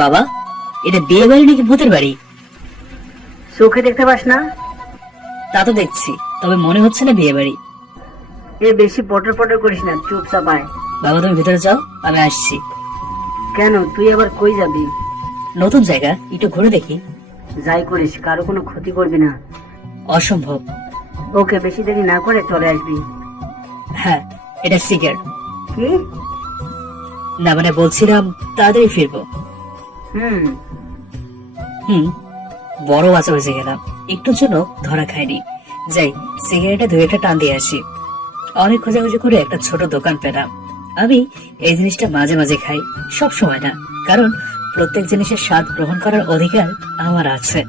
বাবা, এটা বিয়ে বাড়ি নাকি ভূতের বাড়ি? চোখে দেখতে পাস না? তা তো দেখছি, তবে মনে হচ্ছে না বিয়ে বাড়ি। এ বেশি পটর পটর করিস না, চুপচাপ আয়। বাবা তুমি ভিতরে যাও, আমি আসছি। কেন, তুই আবার কই যাবি? নতুন জায়গা, একটু ঘুরে দেখি। যাই করিস, কারো কোনো ক্ষতি করবি না। অসম্ভব। ওকে, বেশি দেরি না করে চলে আসবি। হ্যাঁ, এটা সিগারেট। কি? না মানে বলছিলাম তাড়াতাড়ি ফিরবো। হুম। হুম, বড় বাঁচা বেঁচে গেলাম, একটুর জন্য ধরা খাইনি। যাই, সিগারেটে দুই একটা টান দিয়ে আসি। অনেক খোঁজাখুঁজি করে একটা ছোট দোকান পেলাম। আমি এই জিনিসটা মাঝে মাঝে খাই, সব সময় না, কারণ প্রত্যেক জিনিসের স্বাদ গ্রহণ করার অধিকার আমার আছে।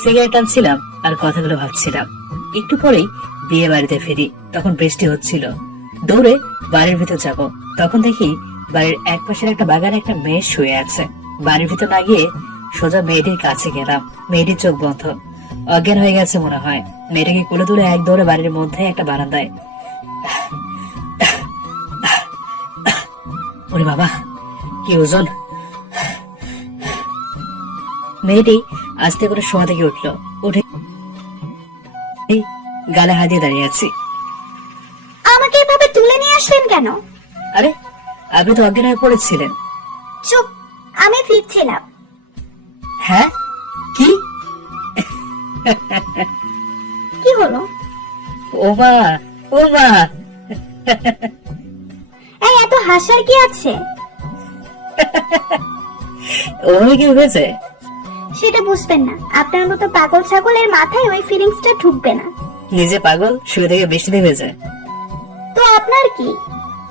সিগারেট টানছিলাম আর কথাগুলো ভাবছিলাম। একটু পরেই বিয়ে বাড়িতে ফিরি, তখন বৃষ্টি হচ্ছিল। দৌড়ে বাড়ির ভিতর যাব, তখন দেখি বাড়ির এক পাশের একটা বাগানে একটা মেয়ে শুয়ে আছে। বাড়ির ভিতর না গিয়ে সোজা মেয়েটির কাছে গেলাম। মেয়েটির চোখ বন্ধ, অজ্ঞান হয়ে গেছে মনে হয়। মেয়েটাকে কোলে তুলে এক দৌড়ে বাড়ির মধ্যে একটা বারান্দায়। ওরে বাবা, কি ওজন! মেয়েটি আস্তে করে শোয়া থেকে উঠলো, উঠে গালে হাত দিয়ে দাঁড়িয়ে আছি। আমাকে এভাবে তুলে নিয়ে আসলেন কেন? আরে, আপনি তো অজ্ঞান হয়ে পড়েছিলেন। চুপ, আমি ফিরছিলাম। হ্যাঁ? কি? কি হলো? ও মা, ও মা! এই এত হাসার কি আছে? ওভাবে কি হয়েছে? সেটা বুঝবেন না, আপনার মতো পাগল ছাগলের মাথায় ওই ফিলিংসটা ঢুকবে না। নিজে পাগল, শুয়ে থেকে বৃষ্টি দেখে যায়। তো আপনার কি?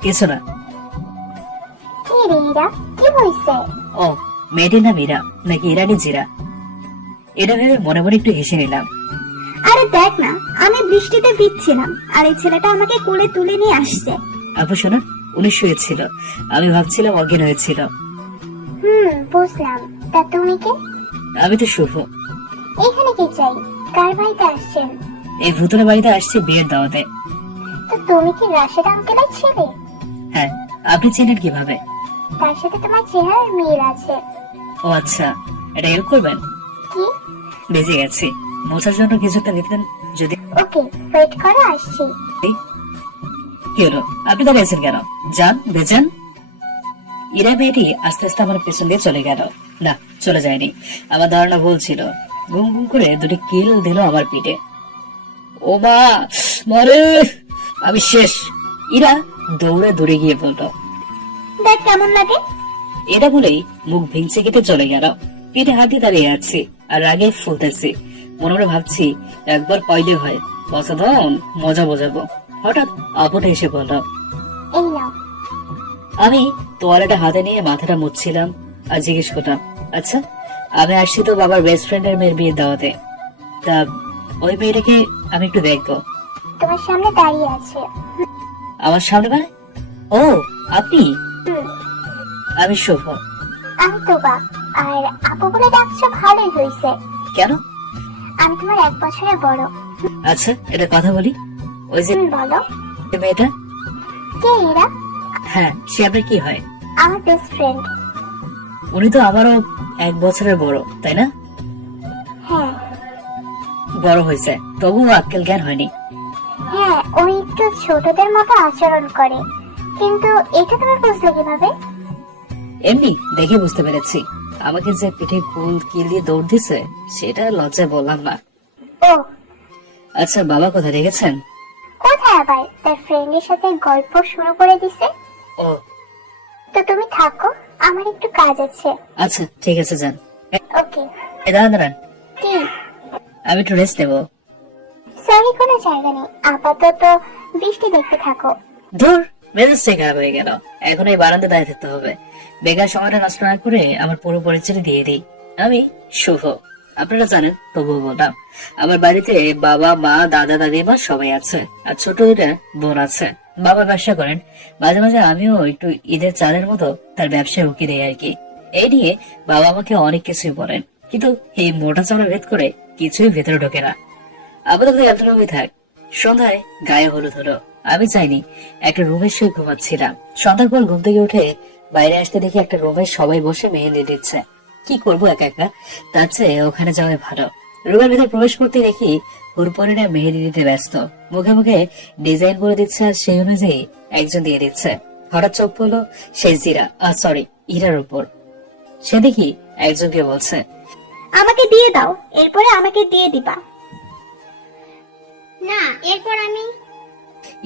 কিছু না। কি রে ইরা, কি হইছে? ও, মেয়েটির নাম ইরা, নাকি ইরানি জিরা, এটা ভেবে মনে মনে একটু হেসে নিলাম। আরে দেখ না, আমি বৃষ্টিতে ভিজছিলাম আর এই ছেলেটা আমাকে কোলে তুলে নিয়ে আসছে। আপু শোনা, উনি শুয়েছিল, আমি ভাবছিলাম অজ্ঞান হয়েছিল। বুঝলাম। তা তুমি কে? আমি তো শুভ। এখানে কি চাই? কার বাড়িতে আসছেন? এই ভুতুরে বাড়িতে আসছি বিয়ের দাওয়াতে। তো তুমি কি রাশেদ আঙ্কেলের ছেলে? হ্যাঁ, আপনি চেনেন কিভাবে? তার সাথে তোমার চেহারার মিল আছে। ও আচ্ছা, এটা হেল্প করবেন? কি? বেঁচে গেছি, মোছার জন্য কিছুটা দিতেন যদি। ওকে, ওয়েট করো, আসছি। কি হলো, আপনি দাঁড়িয়েছেন কেন? যান, বেজান। ইরা মেয়েটি আস্তে আস্তে আমার পেছন দিয়ে চলে গেল। না, চলে যায়নি, আমার ধারণা ভুল ছিল। গুম গুম করে দুটি কিল দিল আমার পিঠে। ও মা, মরে, আমি শেষ। ইরা দৌড়ে দূরে গিয়ে বলল। দেখ কেমন লাগে। এটা বলেই মুখ ভেঙচে কেটে চলে গেল। পিঠে হাত দিয়ে দাঁড়িয়ে আছি আর রাগে ফুলতেছি। মনে মনে ভাবছি, একবার পাইলে হয়, বসাধন মজা বোঝাবো। হঠাৎ আপনে এসে বলল। এই নাও। আমি তোয়ালেটা হাতে নিয়ে মাথাটা মুছছিলাম আর জিজ্ঞেস করলাম, আচ্ছা, আমি আসছি তো বাবার বেস্ট ফ্রেন্ডের মেয়ের বিয়ের দাওয়াতে, তা ওই মেয়েটাকে আমি একটু দেখবো। তোমার সামনে দাঁড়িয়ে আছে। আমার সামনে মানে? ও, আপনি? আমি শুভ। আমি তোবা। আর আপু বলে ডাকছো, ভালোই হয়েছে। কেন? আমি তোমার 1 বছরের বড়। আচ্ছা, এটা কথা বলি। ওই যে বলো। মেয়েটা, কে এরা? হ্যাঁ, সে আপনার কি হয়? আমার বেস্ট ফ্রেন্ড। উনি তো আমারও 1 বছরের বড়, তাই না? হ্যাঁ। বড় হয়েছে, তবুও আক্কেল জ্ঞান হয়নি। হ্যাঁ, ও একটু ছোটদের মতো আচরণ করে। কিন্তু এটা তুমি বুঝলে কিভাবে? এমনি দেখে বুঝতে পেরেছি। আমাকে যে পিঠে কিল দিয়ে দৌড় দিছে, সেটা লজ্জায় বললাম না। ও আচ্ছা, বাবা কোথায় রেখেছেন? কোথায় আবার, তার ফ্রেন্ডের সাথে গল্প শুরু করে দিছে। ও তো তুমি থাকো, আমার একটু কাজ আছে। আচ্ছা, ঠিক আছে, যান। ওকে। দাঁড়ান দাঁড়ান, কি? আমি একটু রেস্ট নেবো। সরি, কোনো জায়গা নেই, আপাতত বৃষ্টি দেখতে থাকো। ধুর, মেজাজটাই খারাপ হয়ে গেল। এখন এই বারান্দা দাঁড়িয়ে থাকতে হবে। বেকার সময়টা নষ্ট না করে আমার পুরো পরিচয় দিয়ে দিই। আমি শুভ, আপনারা জানেন, তবুও বললাম। আমার বাড়িতে বাবা, মা, দাদা, দাদিমা সবাই আছে, আর ছোট দুটা বোন আছে। বাবা ব্যবসা করেন, মাঝে মাঝে আমিও একটু ঈদের চালের মতো তার ব্যবসায় উকি দেই আর কি। এই নিয়ে বাবা আমাকে অনেক কিছুই বলেন, কিন্তু এই মোটা চামড়া ভেদ করে কিছুই ভেতরে ঢোকে না। আপাতত এতটুকুই থাক। সন্ধ্যায় গায়ে হলুদ হলো। আমি চাইনি, একটা রুমের শুয়ে ঘুমাচ্ছিলাম। সন্ধ্যার পর ঘুম থেকে উঠে বাইরে আসতে দেখি একটা রুমে সবাই বসে মেহেদি দিচ্ছে। কি করবো একা একা, তার চেয়ে ওখানে যাওয়াই ভালো। রুমের ভিতর প্রবেশ করতে দেখি হুরপরিরা মেহেদি দিতে ব্যস্ত, মুখে মুখে ডিজাইন করে দিচ্ছে আর সেই অনুযায়ী একজন দিয়ে দিচ্ছে। হঠাৎ চোখ পড়লো সেই ইরার উপর। সে দেখি একজনকে বলছে, আমাকে দিয়ে দাও, এরপরে আমাকে দিয়ে দিবা। না, এরপর আমি।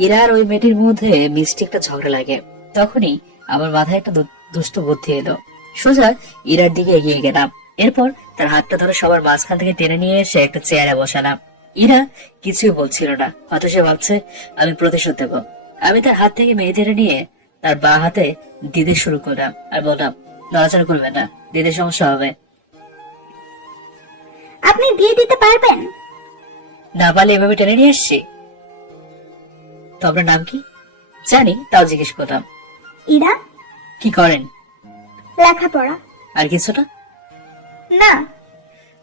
ইরার ওই মেয়েটির মধ্যে মিষ্টি একটা ঝগড়া লাগে। তখনই আমার মাথায় একটা দুষ্ট বুদ্ধি এলো। সোজা ইরার দিকে এগিয়ে গেলাম। এরপর তার হাতটা ধরে সবার মাঝখান থেকে টেনে নিয়ে এসে একটা চেয়ারে বসালাম। ইরা কিছুই বলছিল না, হয়তো সে ভাবছে আমি প্রতিশোধ দেব। আমি তার হাত থেকে মেহেদিটা নিয়ে তার বাঁ হাতে দিতে শুরু করলাম আর বললাম, নড়াচড়া করবে না, দিতে সমস্যা হবে। আপনি দিয়ে দিতে পারবেন? না পারলে এভাবে টেনে নিয়ে এসছি। তো আপনার নাম কি? জানি, তাও জিজ্ঞেস করলাম। ইরা। কি করেন? লেখাপড়া। আর কিছুটা? না।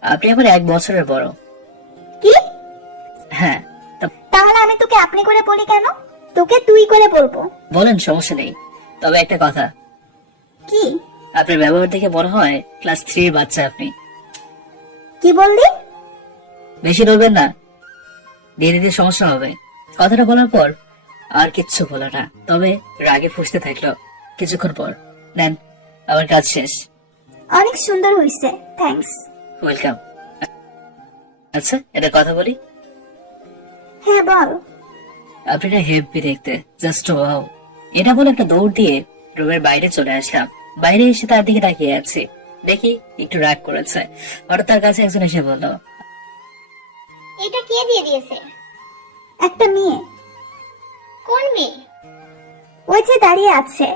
আপনি আমার 1 বছরের বড়। কি? হ্যাঁ। তাহলে আমি তোকে আপনি করে বলি কেন? তোকে তুই করে বলবো। বলেন, সমস্যা নেই। তবে একটা কথা, কি? আপনার ব্যবহার দেখে মনে হয় ক্লাস 3 বাচ্চা আপনি। কি বললি? বেশি নড়বেন না, দিয়ে দিতে সমস্যা হবে। কথাটা বলার পর আর কিচ্ছু বলো না, তবে রাগে ফুঁসতে থাকলো। কিছুক্ষণ পর, নেন, আমার কাজ শেষ। অনেক সুন্দর হইছে, থ্যাঙ্কস। ওয়েলকাম। আচ্ছা, এটা কথা বলি। হ্যাঁ বল। আপনি না হেভি দেখতে, জাস্ট ওয়াও। এটা বলে একটা দৌড় দিয়ে রুমের বাইরে চলে আসলাম। বাইরে এসে তার দিকে তাকিয়ে আছি, দেখি একটু রাগ করেছে। হঠাৎ তার কাছে একজন এসে বলল, এটা কে দিয়ে দিয়েছে? একটা মেয়ে। কোন মেয়ে? ওই যে দাঁড়িয়ে আছে।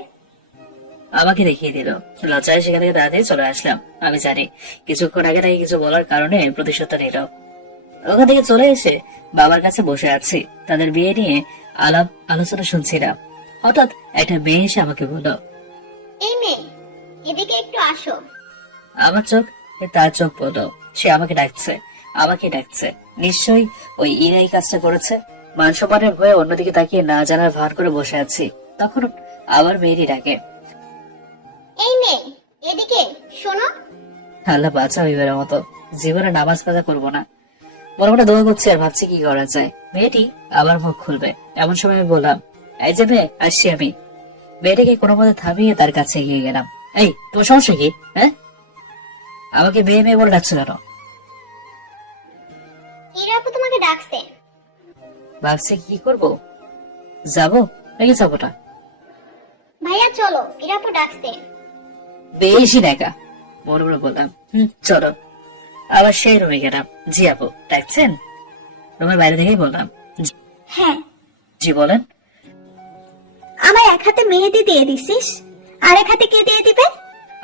আমাকে দেখিয়ে দিল। লজ্জায় সেখান থেকে দাঁড়িয়ে চলে আসলাম। আমি জানি কিছুক্ষণ আগে তাকে কিছু বলার কারণে প্রতিশোধটা নিল। ওখান থেকে চলে এসে বাবার কাছে বসে আছি, তাদের বিয়ে নিয়ে আলাপ আলোচনা শুনছিলাম। হঠাৎ একটা মেয়ে এসে আমাকে বলল, এই মেয়ে, এদিকে একটু আসো। আমার চোখ তার চোখ বলল, সে আমাকে ডাকছে। নিশ্চয়ই ওই ইরাই কাজটা করেছে। মান সম্মানের ভয়ে অন্যদিকে তাকিয়ে না জানার ভান করে বসে আছি। তখন আবার মেয়েরই ডাকে, এই মেয়ে, এদিকে শোনো। আল্লাহ বাঁচাও এবারের মতো, জীবনে নামাজ কাজা করবো না। মনে মনে দোয়া করছি আর ভাবছি কি করা যায়। মেয়েটি আবার মুখ খুলবে, এমন সময় আমি বললাম, এই যে মেয়ে, আসছি আমি। মেয়েটাকে কোনো মতে থামিয়ে তার কাছে এগিয়ে গেলাম। এই, তোমার সমস্যা কি? হ্যাঁ, আমাকে মেয়ে মেয়ে বলে ডাকছো কেন? ইরাপু তোমাকে ডাকছে। ভাবছি কি করবো, যাবো নাকি যাবো না? ভাইয়া চলো, ইরাপু ডাকছে। বেশি দেখা, মনে মনে বললাম, চলো। আবার সেই রুমে গেলাম। জি আপু, ডাকছেন? রুমের বাইরে থেকেই বললাম, হ্যাঁ। জি বলেন। আমার এক হাতে মেহেদি দিয়ে দিছিস, আর এক হাতে কে দিয়ে দিবে?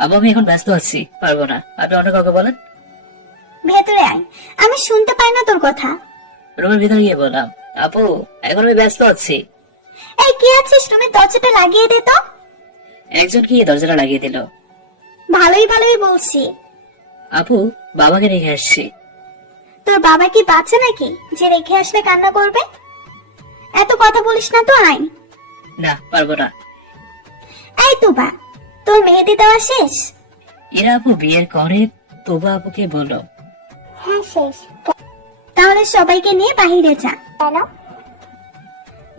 আপু, আমি এখন ব্যস্ত আছি, পারবো না। আপনি অন্য কাউকে বলেন। ভেতরে আয়, আমি শুনতে পাই না তোর কথা। রুমের ভিতরে গিয়ে বললাম, আপু এখন আমি ব্যস্ত আছি। এই কে আছিস? রুমের দরজাটা লাগিয়ে দে তো। একজন কি দরজাটা লাগিয়ে দিল। ভালোই ভালোই বলছি। আপু, বাবাকে রেখে আসছি। তোর বাবা কি বাচ্চা নাকি যে রেখে আসলে কান্না করবে? এত কথা বলিস না তো, আয়। না, পারবো না। এই তুবা, তোর মেহেদি দেওয়া শেষ? এরা আপু বিয়ের করে তোবা আপুকে বলল, হ্যাঁ শেষ। তাহলে সবাইকে নিয়ে বাহিরে যা। কেন?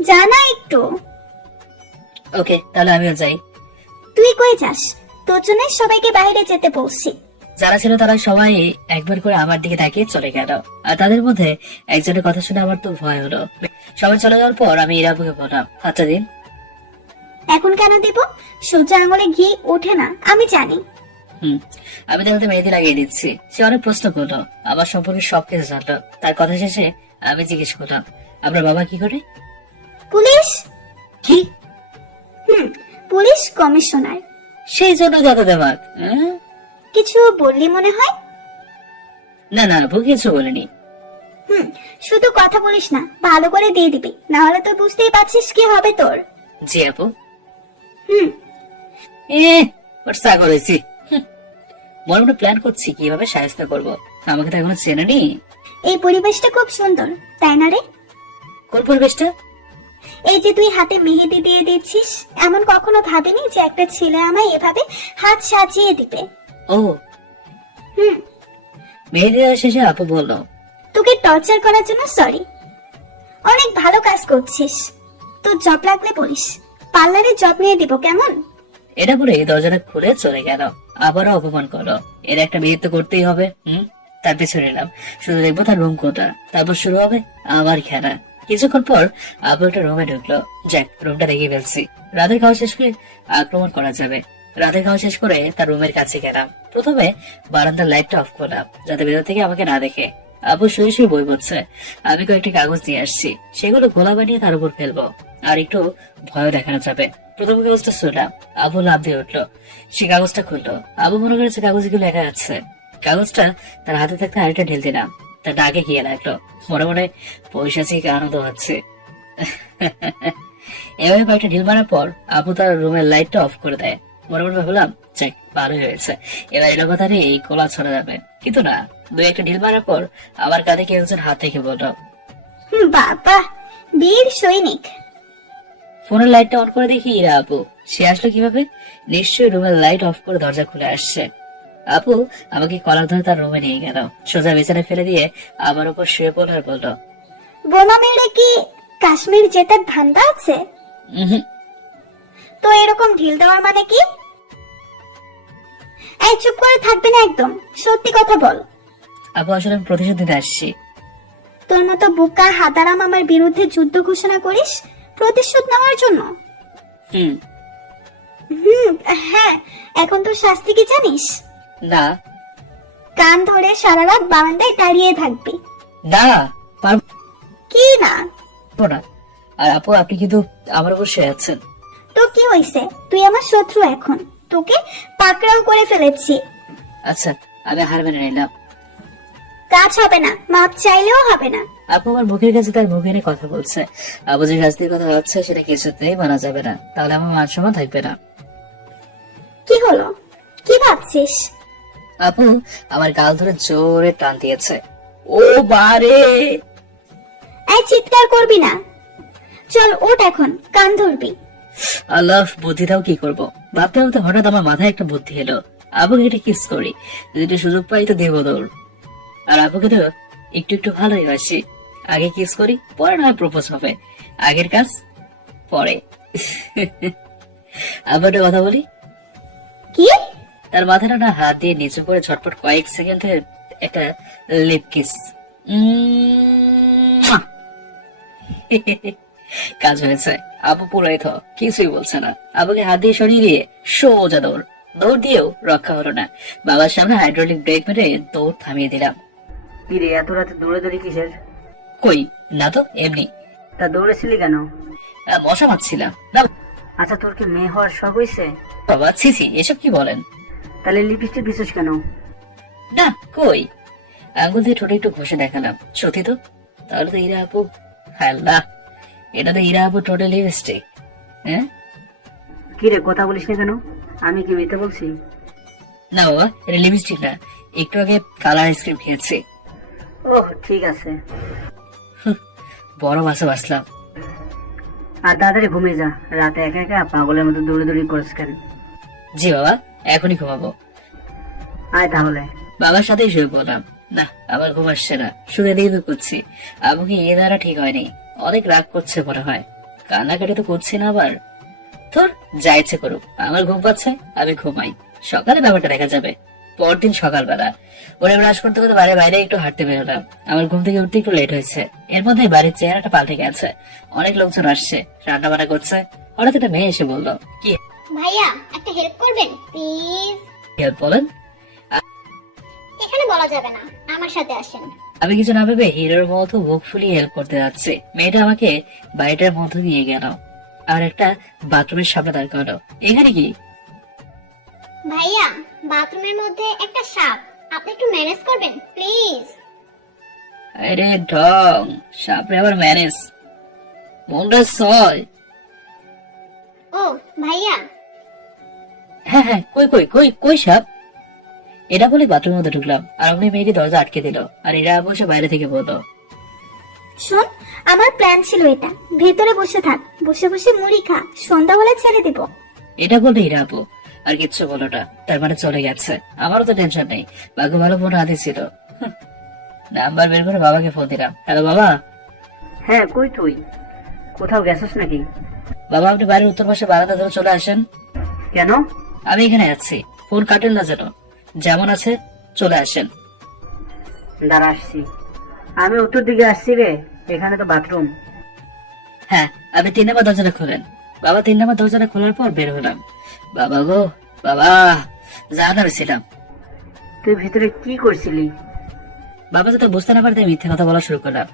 জানা একটু। ওকে, তাহলে আমিও যাই। তুই কই যাস? তোর জন্য সবাইকে বাইরে যেতে বলছি। যারা ছিল তারা সবাই একবার করে আমার দিকে তাকিয়ে চলে গেল। আর তাদের মধ্যে একজনের কথা শুনে আমার তো ভয় হলো। সবাই চলে যাওয়ার পর আমি ইরাপুকে বললাম, হাতটা দিন। এখন কেন দেব? সোজা আঙুলে ঘি ওঠে না, আমি জানি। আমি তার হাতে মেহেদি লাগিয়ে দিচ্ছি। সে অনেক প্রশ্ন করলো, আমার সম্পর্কে সবকিছু জানলো। তার কথা শেষে আমি জিজ্ঞেস করলাম, আপনার বাবা কি করে? পুলিশ। কি? Police commissioner. সেই জন্য যত দেমাক। কিছু বললি মনে হয়? না না, ভুল কিছু বলিনি। শুধু কথা বলিস না, ভালো করে দিয়ে দিবি, না হলে তো বুঝতেই পারছিস কি হবে তোর। জি আপু। চা করেছি। মনে মনে প্ল্যান করছি কিভাবে সাহায্য করবো। আমাকে তো এখনো চেনেনি। এই পরিবেশটা খুব সুন্দর, তাই না রে? কোন পরিবেশটা? এই যে তুই হাতে মেহেদি দিয়ে দিচ্ছিস, এমন কখনো ভাবিনি যে একটা ছেলে আমায় এভাবে হাত সাজিয়ে দিবে। ও, হুম। মেহেদি দেওয়া শেষে আপু বলল, তোকে টর্চার করার জন্য সরি। অনেক ভালো কাজ করছিস, তোর জব লাগলে বলিস, পার্লারে জব নিয়ে দিব কেমন? এটা বলে দরজাটা খুলে চলে গেল। আবারও অপমান করলো, এর একটা বিয়ে তো করতেই হবে। তার পেছনে এলাম, শুধু দেখবো তার রুম কোটা, তারপর শুরু হবে আবার খেলা। কিছুক্ষণ পর আবু একটা রুমে ঢুকলো। যাক, রুমটা দেখে ফেলছি, রাতের খাওয়া শেষ করে আক্রমণ করা যাবে। রাতের খাওয়া শেষ করে তার রুমের কাছে গেলাম। প্রথমে বারান্দার লাইটটা অফ করলাম, যাতে ভেতর থেকে আমাকে না দেখে। আবু শুয়ে শুয়ে বই পড়ছে। আমি কয়েকটি কাগজ নিয়ে আসছি, সেগুলো গোলা বানিয়ে তার উপর ফেলবো, আর একটু ভয় দেখানো যাবে। প্রথম কাগজটা শুনলাম, আবু লাভ দিয়ে উঠলো। সে কাগজটা খুললো। আবু মনে করেছে কাগজগুলো লেখা আছে। কাগজটা তার হাতে থাকতে আরেকটা ঢেল দিলাম, তার ডাকে গিয়ে লাগলো। মনে মনে পৈশাচিক আনন্দ হচ্ছে। এভাবে কয়েকটা ঢিল মারার পর আবু তার রুমের লাইটটা অফ করে দেয়। মনে মনে ভাবলাম, যাক, ভালোই হয়েছে, এবার এলো কথা নিয়ে এই কোলা ছড়া যাবে। কিন্তু না, দুই একটা ঢিল মারার পর আমার কাঁধে কেউ একজন হাত থেকে বলল, বাবা, বীর সৈনিক। ফোনের লাইটটা অন করে দেখি ইরা আপু। সে আসলো কিভাবে? নিশ্চয়ই রুমের লাইট অফ করে দরজা খুলে আসছে। আপু আমাকে কলার ধরে তার রুমে নিয়ে গেল, সোজা বিছানায় ফেলে দিয়ে আমার উপর শুয়ে পড়ল আর বলল, বোমা মেরে কি কাশ্মীর জেতার ধান্দা আছে? উহুম। তো এরকম ঢিল দেওয়ার মানে কি? এই চুপ করে থাকবি না একদম, সত্যি কথা বল। আপু আসলে আমি প্রতিশোধ নিতে আসছি। তোর মতো বোকা হাদারাম আমার বিরুদ্ধে যুদ্ধ ঘোষণা করিস প্রতিশোধ নেওয়ার জন্য? হুম। হ্যাঁ, এখন তোর শাস্তি কি জানিস? না। কান ধরে সারা রাত বারান্দায় দাঁড়িয়ে থাকবি। না, পারবো কি না? না। আর আপু, আপনি কিন্তু আমার উপর শুয়ে আছেন। তো কি হইছে? তুই আমার শত্রু এখন, তোকে পাকড়াও করে ফেলেছি। আচ্ছা, আমি হার মেনে নিলাম। কাজ হবে না, মাপ চাইলেও হবে না। আপু আমার মুখের কাছে তার মুখ এনে কথা বলছে। আপু যে শাস্তির কথা ভাবছে সেটা কিছুতেই মানা যাবে না, তাহলে আমার মান সম্মান থাকবে না। কি হলো? কি ভাবছিস? আপু আমার গাল ধরে জোরে টান দিয়েছে। ও বারে! এই চিৎকার করবি না, চল ওঠ এখন, কান ধরবি। আল্লাহ, বুদ্ধিটাও কি করবো ভাবতে ভাবতে হঠাৎ আমার মাথায় একটা বুদ্ধি এলো। আপুকে এটা কিস করি, যদি একটু সুযোগ পাই তো দেবো দৌড়। আর আপুকে তো একটু একটু ভালোই বাসি। আগে কিস করি, পরে নয় প্রপোজ হবে। আগের কাজ পরে। আবার একটা কথা বলি। কি? তার মাথাটা না হাত দিয়ে নিচু করে ঝটপট কয়েক সেকেন্ডের একটা লিপ কিস। কাজ হয়েছে। আপু পুরাই থ, কিছুই বলছে না। আপুকে হাত দিয়ে সরিয়ে দিয়ে সোজা দৌড়। দৌড় দিয়েও রক্ষা হলো না। বাবার সামনে হাইড্রোলিক ব্রেক মেরে দৌড় থামিয়ে দিলাম। কি রে, এত রাতে দৌড়াদৌড়ি কিসের? কই না তো, এমনি। তা দৌড়েছিলি কেন? মশা মারছিলাম। না আচ্ছা, তোর কি মেয়ে হওয়ার শখ হয়েছে? বাবা, ছিছি, এসব কি বলেন? তাহলে লিপস্টিক দিছিস কেন? না, কই। আঙ্গুল দিয়ে ঠোঁটে একটু ঘষে দেখালাম। সত্যি তো, তাহলে তো ইরা আপু। আল্লাহ, এটা তো ইরা আপু টোটাল লিপস্টিক। হ্যাঁ, কি রে, কথা বলিস না কেন? আমি কি মিথ্যে বলছি? না বাবা, এটা লিপস্টিক না, একটু আগে কালার আইসক্রিম খেয়েছি। ওহ, ঠিক আছে। বড় মাছে বাসলাম। আর তাড়াতাড়ি ঘুমিয়ে যা, রাতে একা একা পাগলের মতো দৌড়াদৌড়ি করিস কেন? জি বাবা, এখনই ঘুমাবো। আয় তাহলে। বাবার সাথেই শুয়ে পড়লাম। না, আমার ঘুম আসছে না, শুনে দিয়ে করছি। আমাকে এ দ্বারা ঠিক হয়নি, অনেক রাগ করছে মনে হয়। কান্নাকাটি তো করছি না আবার। তোর যা ইচ্ছে করুক, আমার ঘুম পাচ্ছে, আমি ঘুমাই। সকালে ব্যাপারটা দেখা যাবে। পরদিন সকালবেলা ওরা ব্রাশ করতে করতে বাইরে একটু হাঁটতে বেরোলাম। আমার ঘুম থেকে উঠতে একটু লেট হয়েছে। এর মধ্যে বাড়ির চেহারাটা পাল্টে গেছে। অনেক লোকজন আসছে, রান্না বান্না করছে। হঠাৎ একটা মেয়ে এসে বললো, কি ভাইয়া, একটা হেল্প করবেন প্লিজ? হেল্প বলেন? এখানে বলা যাবে না, আমার সাথে আসেন। আমি কিছু না ভেবে হিরোর মতো মুখ ফুলিয়ে হেল্প করতে যাচ্ছে। মেয়েটা আমাকে বাড়িটার মধ্যে নিয়ে গেল আর একটা বাথরুমের সামনে দাঁড় করালো। এখানে কি? ভাইয়া, বাথরুমের মধ্যে একটা সাপ, আপনি একটু ম্যানেজ করবেন প্লিজ? আরে ঢং, সাপরে আবার ম্যানেজ? মনটা সয়। ও ভাইয়া, হ্যাঁ হ্যাঁ, কই কই কই কই সাপ? এটা বলে বাথরুমের মধ্যে ঢুকলাম আর অমনি মেয়েটি দরজা আটকে দিল। আর এরা বসে বাইরে থেকে বললো, শোন, আমার প্ল্যান ছিল এটা, ভেতরে বসে থাক, বসে বসে মুড়ি খা, সন্ধ্যা হলে ছেড়ে দিব। এটা বলে ইরা আপু আর কিচ্ছু বলো না, তার মানে চলে গেছে। আমারও তো টেনশন নেই, ভাগ্য ভালো ফোন হাতে ছিল। নাম্বার বের করে বাবাকে ফোন দিলাম। হ্যালো বাবা। হ্যাঁ, কই তুই? কোথাও গেছিস নাকি? বাবা আপনি বাড়ির উত্তর পাশে বারান্দা ধরে চলে আসেন। কেন? আমি এখানে আছি, ফোন কাটেন না যেন। যেমন আছে চলে আসেন। দাঁড়া, আসছি। আমি উত্তর দিকে আসছি রে, এখানে তো বাথরুম। হ্যাঁ, আপনি 3 নম্বর দরজাটা খোলেন। বাবা 3 নম্বর দরজাটা খোলার পর বের হলাম। বাবা গো বাবা, যা ছিলাম। তুই ভিতরে কি করছিলি? বাবা যাতে বুঝতে না পারতে মিথ্যে কথা বলা শুরু করলাম।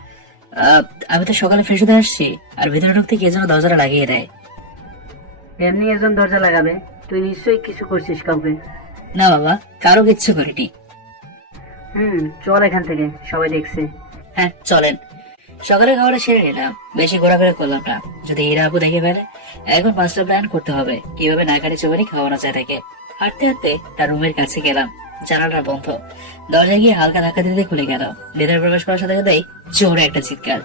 আমি তো সকালে ফ্রেশ হতে আসছি, আর ভিতরে ঢুকতে কে যেন দরজাটা লাগিয়ে দেয়। এমনি একজন দরজা লাগাবে, তুই নিশ্চয়ই কিছু করছিস কাউকে। না বাবা, কারো কিচ্ছু করিনি। চল এখান থেকে, সবাই দেখছে। হ্যাঁ চলেন। সকালে খাওয়াটা সেরে নিলাম, বেশি ঘোরাফেরা করলাম না, যদি এরা আপু দেখে ফেলে। এখন 5টা প্ল্যান করতে হবে কিভাবে নাকারি চোবারি খাওয়ানো যায় তাকে। হাঁটতে হাঁটতে তার রুমের কাছে গেলাম, জানালাটা বন্ধ। দরজা গিয়ে হালকা ধাক্কা দিতে খুলে গেল। ভেতরে প্রবেশ করার সাথে সাথেই জোরে একটা চিৎকার।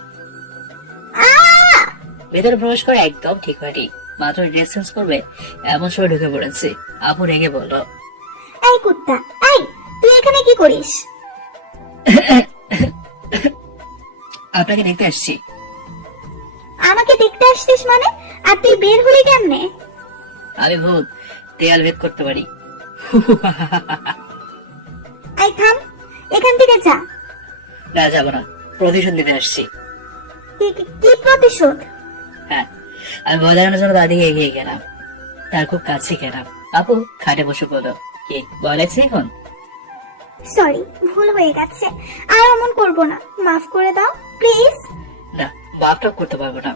ভেতরে প্রবেশ করে একদম ঠিক হয়নি, মাত্র ড্রেস চেঞ্জ করবে এমন সময় ঢুকে পড়েছি। আপু রেগে বলল, এই কুত্তা, এই তুই এখানে কি করিস? আপনাকে দেখতে আসছি। আমাকে দেখতে আসছিস মানে? আর তুই বের হলি কেমনে? আমি ভূত, দেয়াল ভেদ করতে পারি। এই থাম, এখান থেকে যা। না যাবো না, প্রতিশোধ নিতে আসছি। কি প্রতিশোধ? হ্যাঁ, আমি ভয় দেখানোর জন্য দাদিকে এগিয়ে গেলাম, তার খুব কাছে গেলাম। আপু খাটে বসে বলল, কি ভয় লাগছে এখন? সরি, ভুল হয়ে গেছে, আর এমন করবো না, মাফ করে দাও প্লিজ। না, বাপটা করতে পারবো না।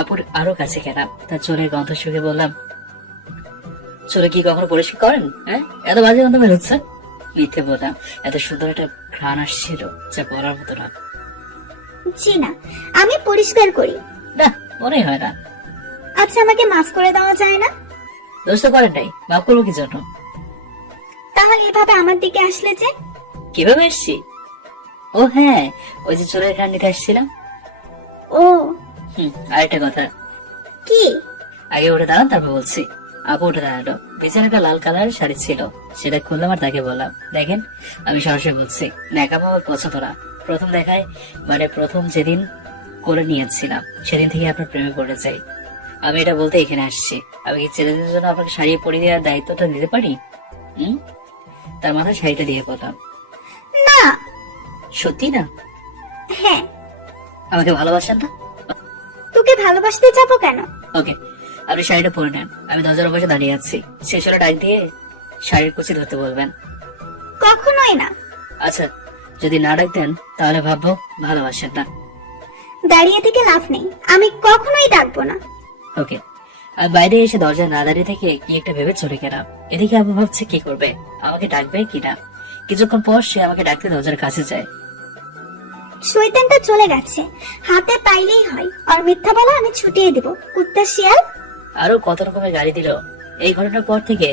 আপুর আরো কাছে গেলাম, তার চুলের গন্ধ শুকে বললাম, চুলে কি কখনো পরিষ্কার করেন? হ্যাঁ, এত বাজে গন্ধ বের হচ্ছে। মিথ্যে বললাম, এত সুন্দর একটা ঘ্রাণ আসছিল যা বলার মতো না। জি না, আমি পরিষ্কার করি। না, মনে হয় না। আচ্ছা, আমাকে মাফ করে দেওয়া যায় না? দোষ তো করেন নাই, মাফ করবো কি জন্য? তাহলে এভাবে আমার দিকে আসলে যে? কিভাবে এসছি? ও হ্যাঁ, ওই যে চুলের ঘ্রাণ নিতে আসছিলাম। ও আরেকটা কথা। কি? আগে উঠে দাঁড়ান, তারপর বলছি। আপু উঠে দাঁড়ালো, বিছানায় একটা লাল কালারের শাড়ি ছিল, সেটা খুললাম আর তাকে বললাম, দেখেন আমি সরাসরি বলছি, ন্যাকামো আমার পছন্দ না। প্রথম দেখায়, মানে প্রথম যেদিন করে নিয়েছিলাম সেদিন থেকে আপনার প্রেমে পড়ে যাই। আমি এটা বলতে এখানে আসছি। আমি কি ছেলেদের জন্য আপনাকে শাড়ি পরিয়ে দেওয়ার দায়িত্বটা দিতে পারি? তার মাথায় শাড়িটা দিয়ে বললাম, না। সত্যি না? হ্যাঁ। আমাকে ভালোবাসেন না? তোকে ভালোবাসতে যাবো কেন? ওকে, আপনি শাড়িটা পরে নেন, আমি দরজার পাশে দাঁড়িয়ে আছি। শেষ হলে ডাক দিয়ে শাড়ির কুচি ধরতে বলবেন। কখনোই না। আচ্ছা, যদি না ডাক দেন তাহলে ভাববো ভালোবাসেন না। দাঁড়িয়ে থেকে লাভ নেই, আমি কখনোই ডাকবো না। ওকে। আর বাইরে এসে দরজা না দাঁড়িয়ে থেকে কি একটা ভেবে চলে গেলাম। এদিকে আপু ভাবছে কি করবে, আমাকে ডাকবে কিনা। কিছুক্ষণ পর সে আমাকে ডাকতে দরজার কাছে যায়। শয়তানটা চলে গেছে, হাতে পাইলেই হয়, আর মিথ্যা বলা আমি ছুটিয়ে দেব, কুত্তা শিয়াল। আরো কত রকমের গাড়ি দিল। এই ঘটনার পর থেকে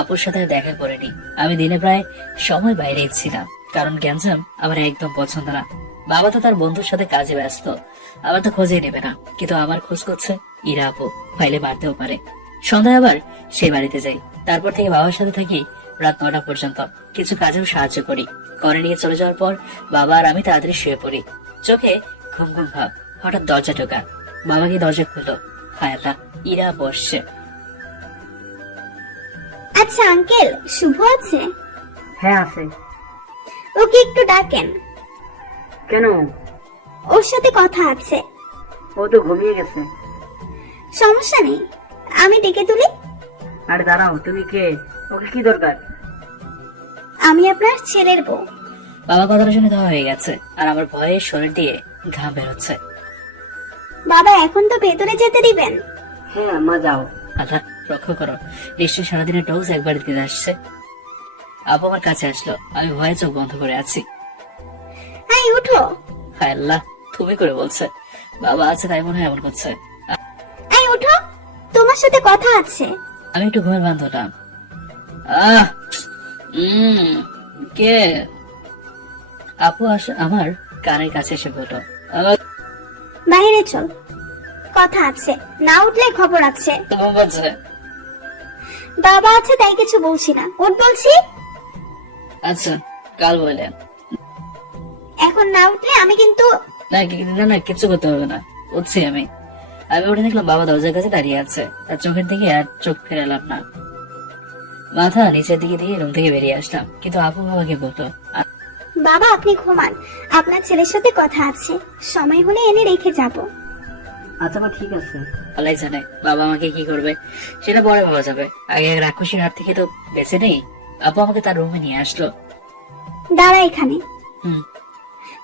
আপুর সাথে আর দেখা করেনি। আমি দিনে প্রায় সময় বাইরে ছিলাম, কারণ গ্যাঞ্জাম আমার একদম পছন্দ না। বাবা তো তার বন্ধুর সাথে কাজে ব্যস্ত, আবার তো খোঁজই নেবে না। কিন্তু আমার খোঁজ করছে ইরা আপু, ফাইলে বাড়তেও পারে। সন্ধ্যায় আবার সেই বাড়িতে যাই। তারপর থেকে বাবার সাথে থাকি রাত 9টা পর্যন্ত। কিছু কাজেও সাহায্য করি। করে নিয়ে চলে যাওয়ার পর বাবা আর আমি তাড়াতাড়ি শুয়ে পড়ি। চোখে ঘুম ঘুম ভাব। হঠাৎ দরজা টোকা। বাবা গিয়ে দরজা খুললো। হায় আল্লাহ, ইরা বসছে। আচ্ছা আঙ্কেল, শুভ আছে? হ্যাঁ আছে। ওকে একটু ডাকেন। কেন? ওর সাথে কথা আছে। ও তো ঘুমিয়ে গেছে। সমস্যা নেই, আমি ডেকে তুলি। আরে দাঁড়াও, তুমি কে? ওকে কি দরকার? আমি আপনার ছেলের বউ। বাবা কথাটা শুনে দেওয়া হয়ে গেছে, আর আমার ভয়ে শরীর দিয়ে ঘাম বেরোচ্ছে। বাবা এখন তো ভেতরে যেতে দিবেন? হ্যাঁ মা, যাও। আল্লাহ রক্ষা করো, নিশ্চয় সারাদিনের ডোজ একবার দিতে আসছে। আপু আমার কাছে আসলো, আমি ভয়ে চোখ বন্ধ করে আছি। এই উঠো। হায় আল্লাহ, তুমি করে বলছে। বাবা আছে তাই মনে হয় এমন করছে। এই উঠো, তোমার সাথে কথা আছে। আমি একটু ঘুমের ভান ধরলাম। কে? আপু আমার কানের কাছে এসে বলল, বাইরে চল, কথা আছে, না উঠলে খবর আছে। তো ঘুম পাচ্ছে। বাবা আছে তাই কিছু বলছি না, উঠ বলছি। আচ্ছা, কাল বললেন। এখন না উঠলে আমি কিন্তু। না না না, কিচ্ছু করতে হবে না, উঠছি আমি। আমি উঠে দেখলাম বাবা দরজার কাছে দাঁড়িয়ে আছে। তার চোখের দিকে আর চোখ ফেরালাম না, মাথা নিচের দিকে দিয়ে রুম থেকে বেরিয়ে আসলাম। কিন্তু আপু বাবাকে বলতো, বাবা আপনি ঘুমান, আপনার ছেলের সাথে কথা আছে, সময় হলে এনে রেখে যাব। আচ্ছা মা, ঠিক আছে। আল্লাহ জানে বাবা আমাকে কি করবে, সেটা পরে ভাবা যাবে। আগে রাক্ষসীর হাত থেকে তো বেঁচে নেই। আপু আমাকে তার রুমে নিয়ে আসলো। দাঁড়া এখানে। হুম।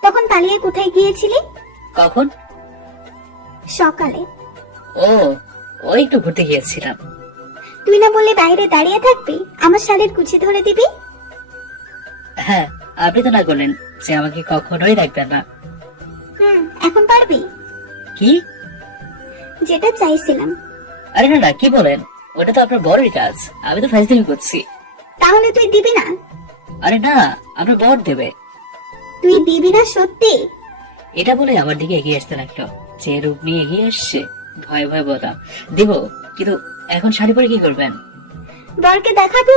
তখন পালিয়ে কোথায় গিয়েছিলি? কখন? সকালে। ও ওই একটু ঘুরতে গিয়েছিলাম। তুই না বললে বাইরে দাঁড়িয়ে থাকবি, আমার শালের কুচি ধরে দিবি? হ্যাঁ, আপনি তো না করলেন যে আমাকে কখনোই রাখবেন না। এখন পারবি? কি? যেটা চাইছিলাম। আরে না না, কি বলেন? ওটা তো আপনার বড়ই কাজ, আমি তো ফাইজলামি করছি। তাহলে তুই দিবি না? আরে না, আপনার বর দেবে। তুই দিবি না সত্যি? এটা বলে আমার দিকে এগিয়ে আসতে লাগলো। যে রূপ নিয়ে এগিয়ে আসছে, ভয় ভয় বললাম দিব, কিন্তু এখন শাড়ি পরে কি করবেন? বরকে দেখাবো।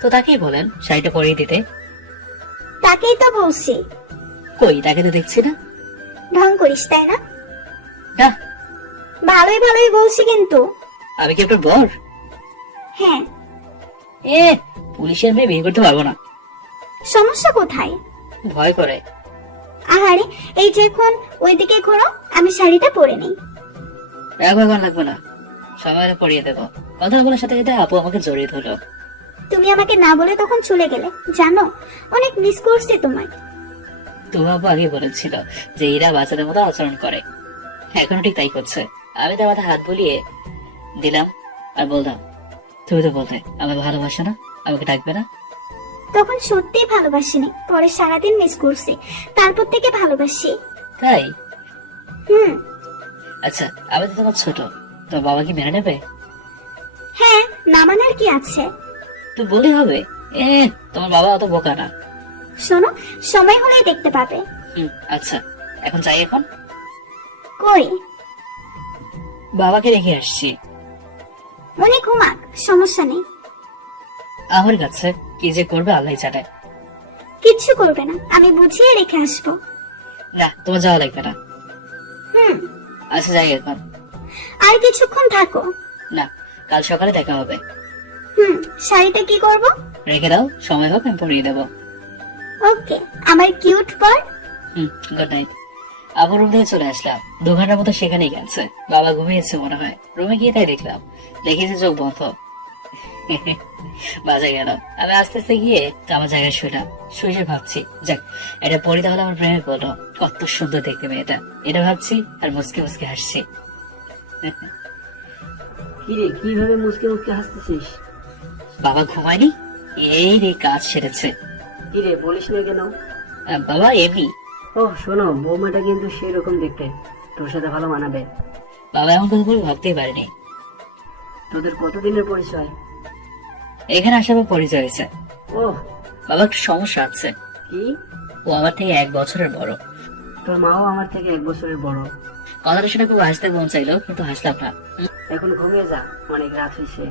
তো তাকেই বলেন শাড়িটা পরিয়ে দিতে। তাকেই তো বলছি। কই, তাকে তো দেখছি না। ঢং করিস তাই না? না, ভালোই ভালোই বলছি কিন্তু। আমি কি আপনার বর? হ্যাঁ। এ, পুলিশের মেয়ে বিয়ে করতে পারবো না। সমস্যা কোথায়? ভয় করে। আহারে, এই যে এখন ওইদিকে ঘোরো, আমি শাড়িটা পরে নেই। এখন লাগবে না, সময় হলে পরিয়ে দেবো। কথা বলার সাথে সাথে আপু আমাকে জড়িয়ে ধরলো। তুমি আমাকে না বলে তখন চলে গেলে, জানো অনেক মিস করছি তোমায়। তুমি আপু আগে বলেছিল যে এরা বাচ্চাদের মতো আচরণ করে, এখনো ঠিক তাই করছে। আমি তার মাথায় হাত বুলিয়ে দিলাম আর বললাম, তুমি তো বলতে আমাকে ভালোবাসো না, আমাকে ডাকবে না। তখন সত্যিই ভালোবাসিনি, পরে সারাদিন মিস করছি, তারপর থেকে ভালোবাসি। তাই? হুম। আচ্ছা, আমি তো তোমার ছোট, তোমার বাবা কি মেনে নেবে? হ্যাঁ, না মানার কি আছে? তুই বলি হবে। এ, তোমার বাবা অত বোকা না। শোনো, সময় হলেই দেখতে পাবে। আচ্ছা, এখন যাই। এখন কই? বাবাকে রেখে আসছি। উনি ঘুমাক, সমস্যা নেই। আমার কাছে কি যে করবে আল্লাহ জানে। কিচ্ছু করবে না, আমি বুঝিয়ে রেখে আসবো। না, তোমার যাওয়া লাগবে না। হুম। আচ্ছা, যাই এখন। আর কিছুক্ষণ থাকো। না, কাল সকালে দেখা হবে। শাড়িটা কি করব? রেখে দাও, সময় হোক আমি পরিয়ে দেবো। ওকে, আমার কিউট বর। Good night. আমার রুম থেকে চলে আসলাম। 2 ঘন্টার মতো সেখানেই গেছে। বাবা ঘুমিয়েছে মনে হয়। রুমে গিয়ে তাই দেখলাম, দেখেছি চোখ বন্ধ। বাজে গেল। আমি আস্তে আস্তে গিয়ে আমার জায়গায় শুলাম। শুয়ে ভাবছি, যাক, এটা পরি তাহলে আমার প্রেমে পড়লো। কত সুন্দর দেখতে মেয়েটা, এটা ভাবছি আর মুসকে মুসকে হাসছি। কিরে, কিভাবে মুসকে মুসকে হাসতেছিস? বাবা ঘুমায়নি, এই রে কাজ সেরেছে। কিরে, বলিস না কেন? বাবা এমনি। ও শোনো, বৌমাটা কিন্তু সেই রকম দেখতে, তোর সাথে ভালো মানাবে। বাবা এমন কথা বলে ভাবতেই পারেনি। তোদের কতদিনের পরিচয়? এখানে আসার পর পরিচয় হয়েছে। ও, বাবা একটা সমস্যা আছে। কি? ও আমার থেকে 1 বছরের বড়। তোর মাও আমার থেকে 1 বছরের বড়। কথাটা শুনে খুব হাসতে মন চাইলো, কিন্তু হাসলাম না। এখন ঘুমিয়ে যা, অনেক রাত হয়েছে।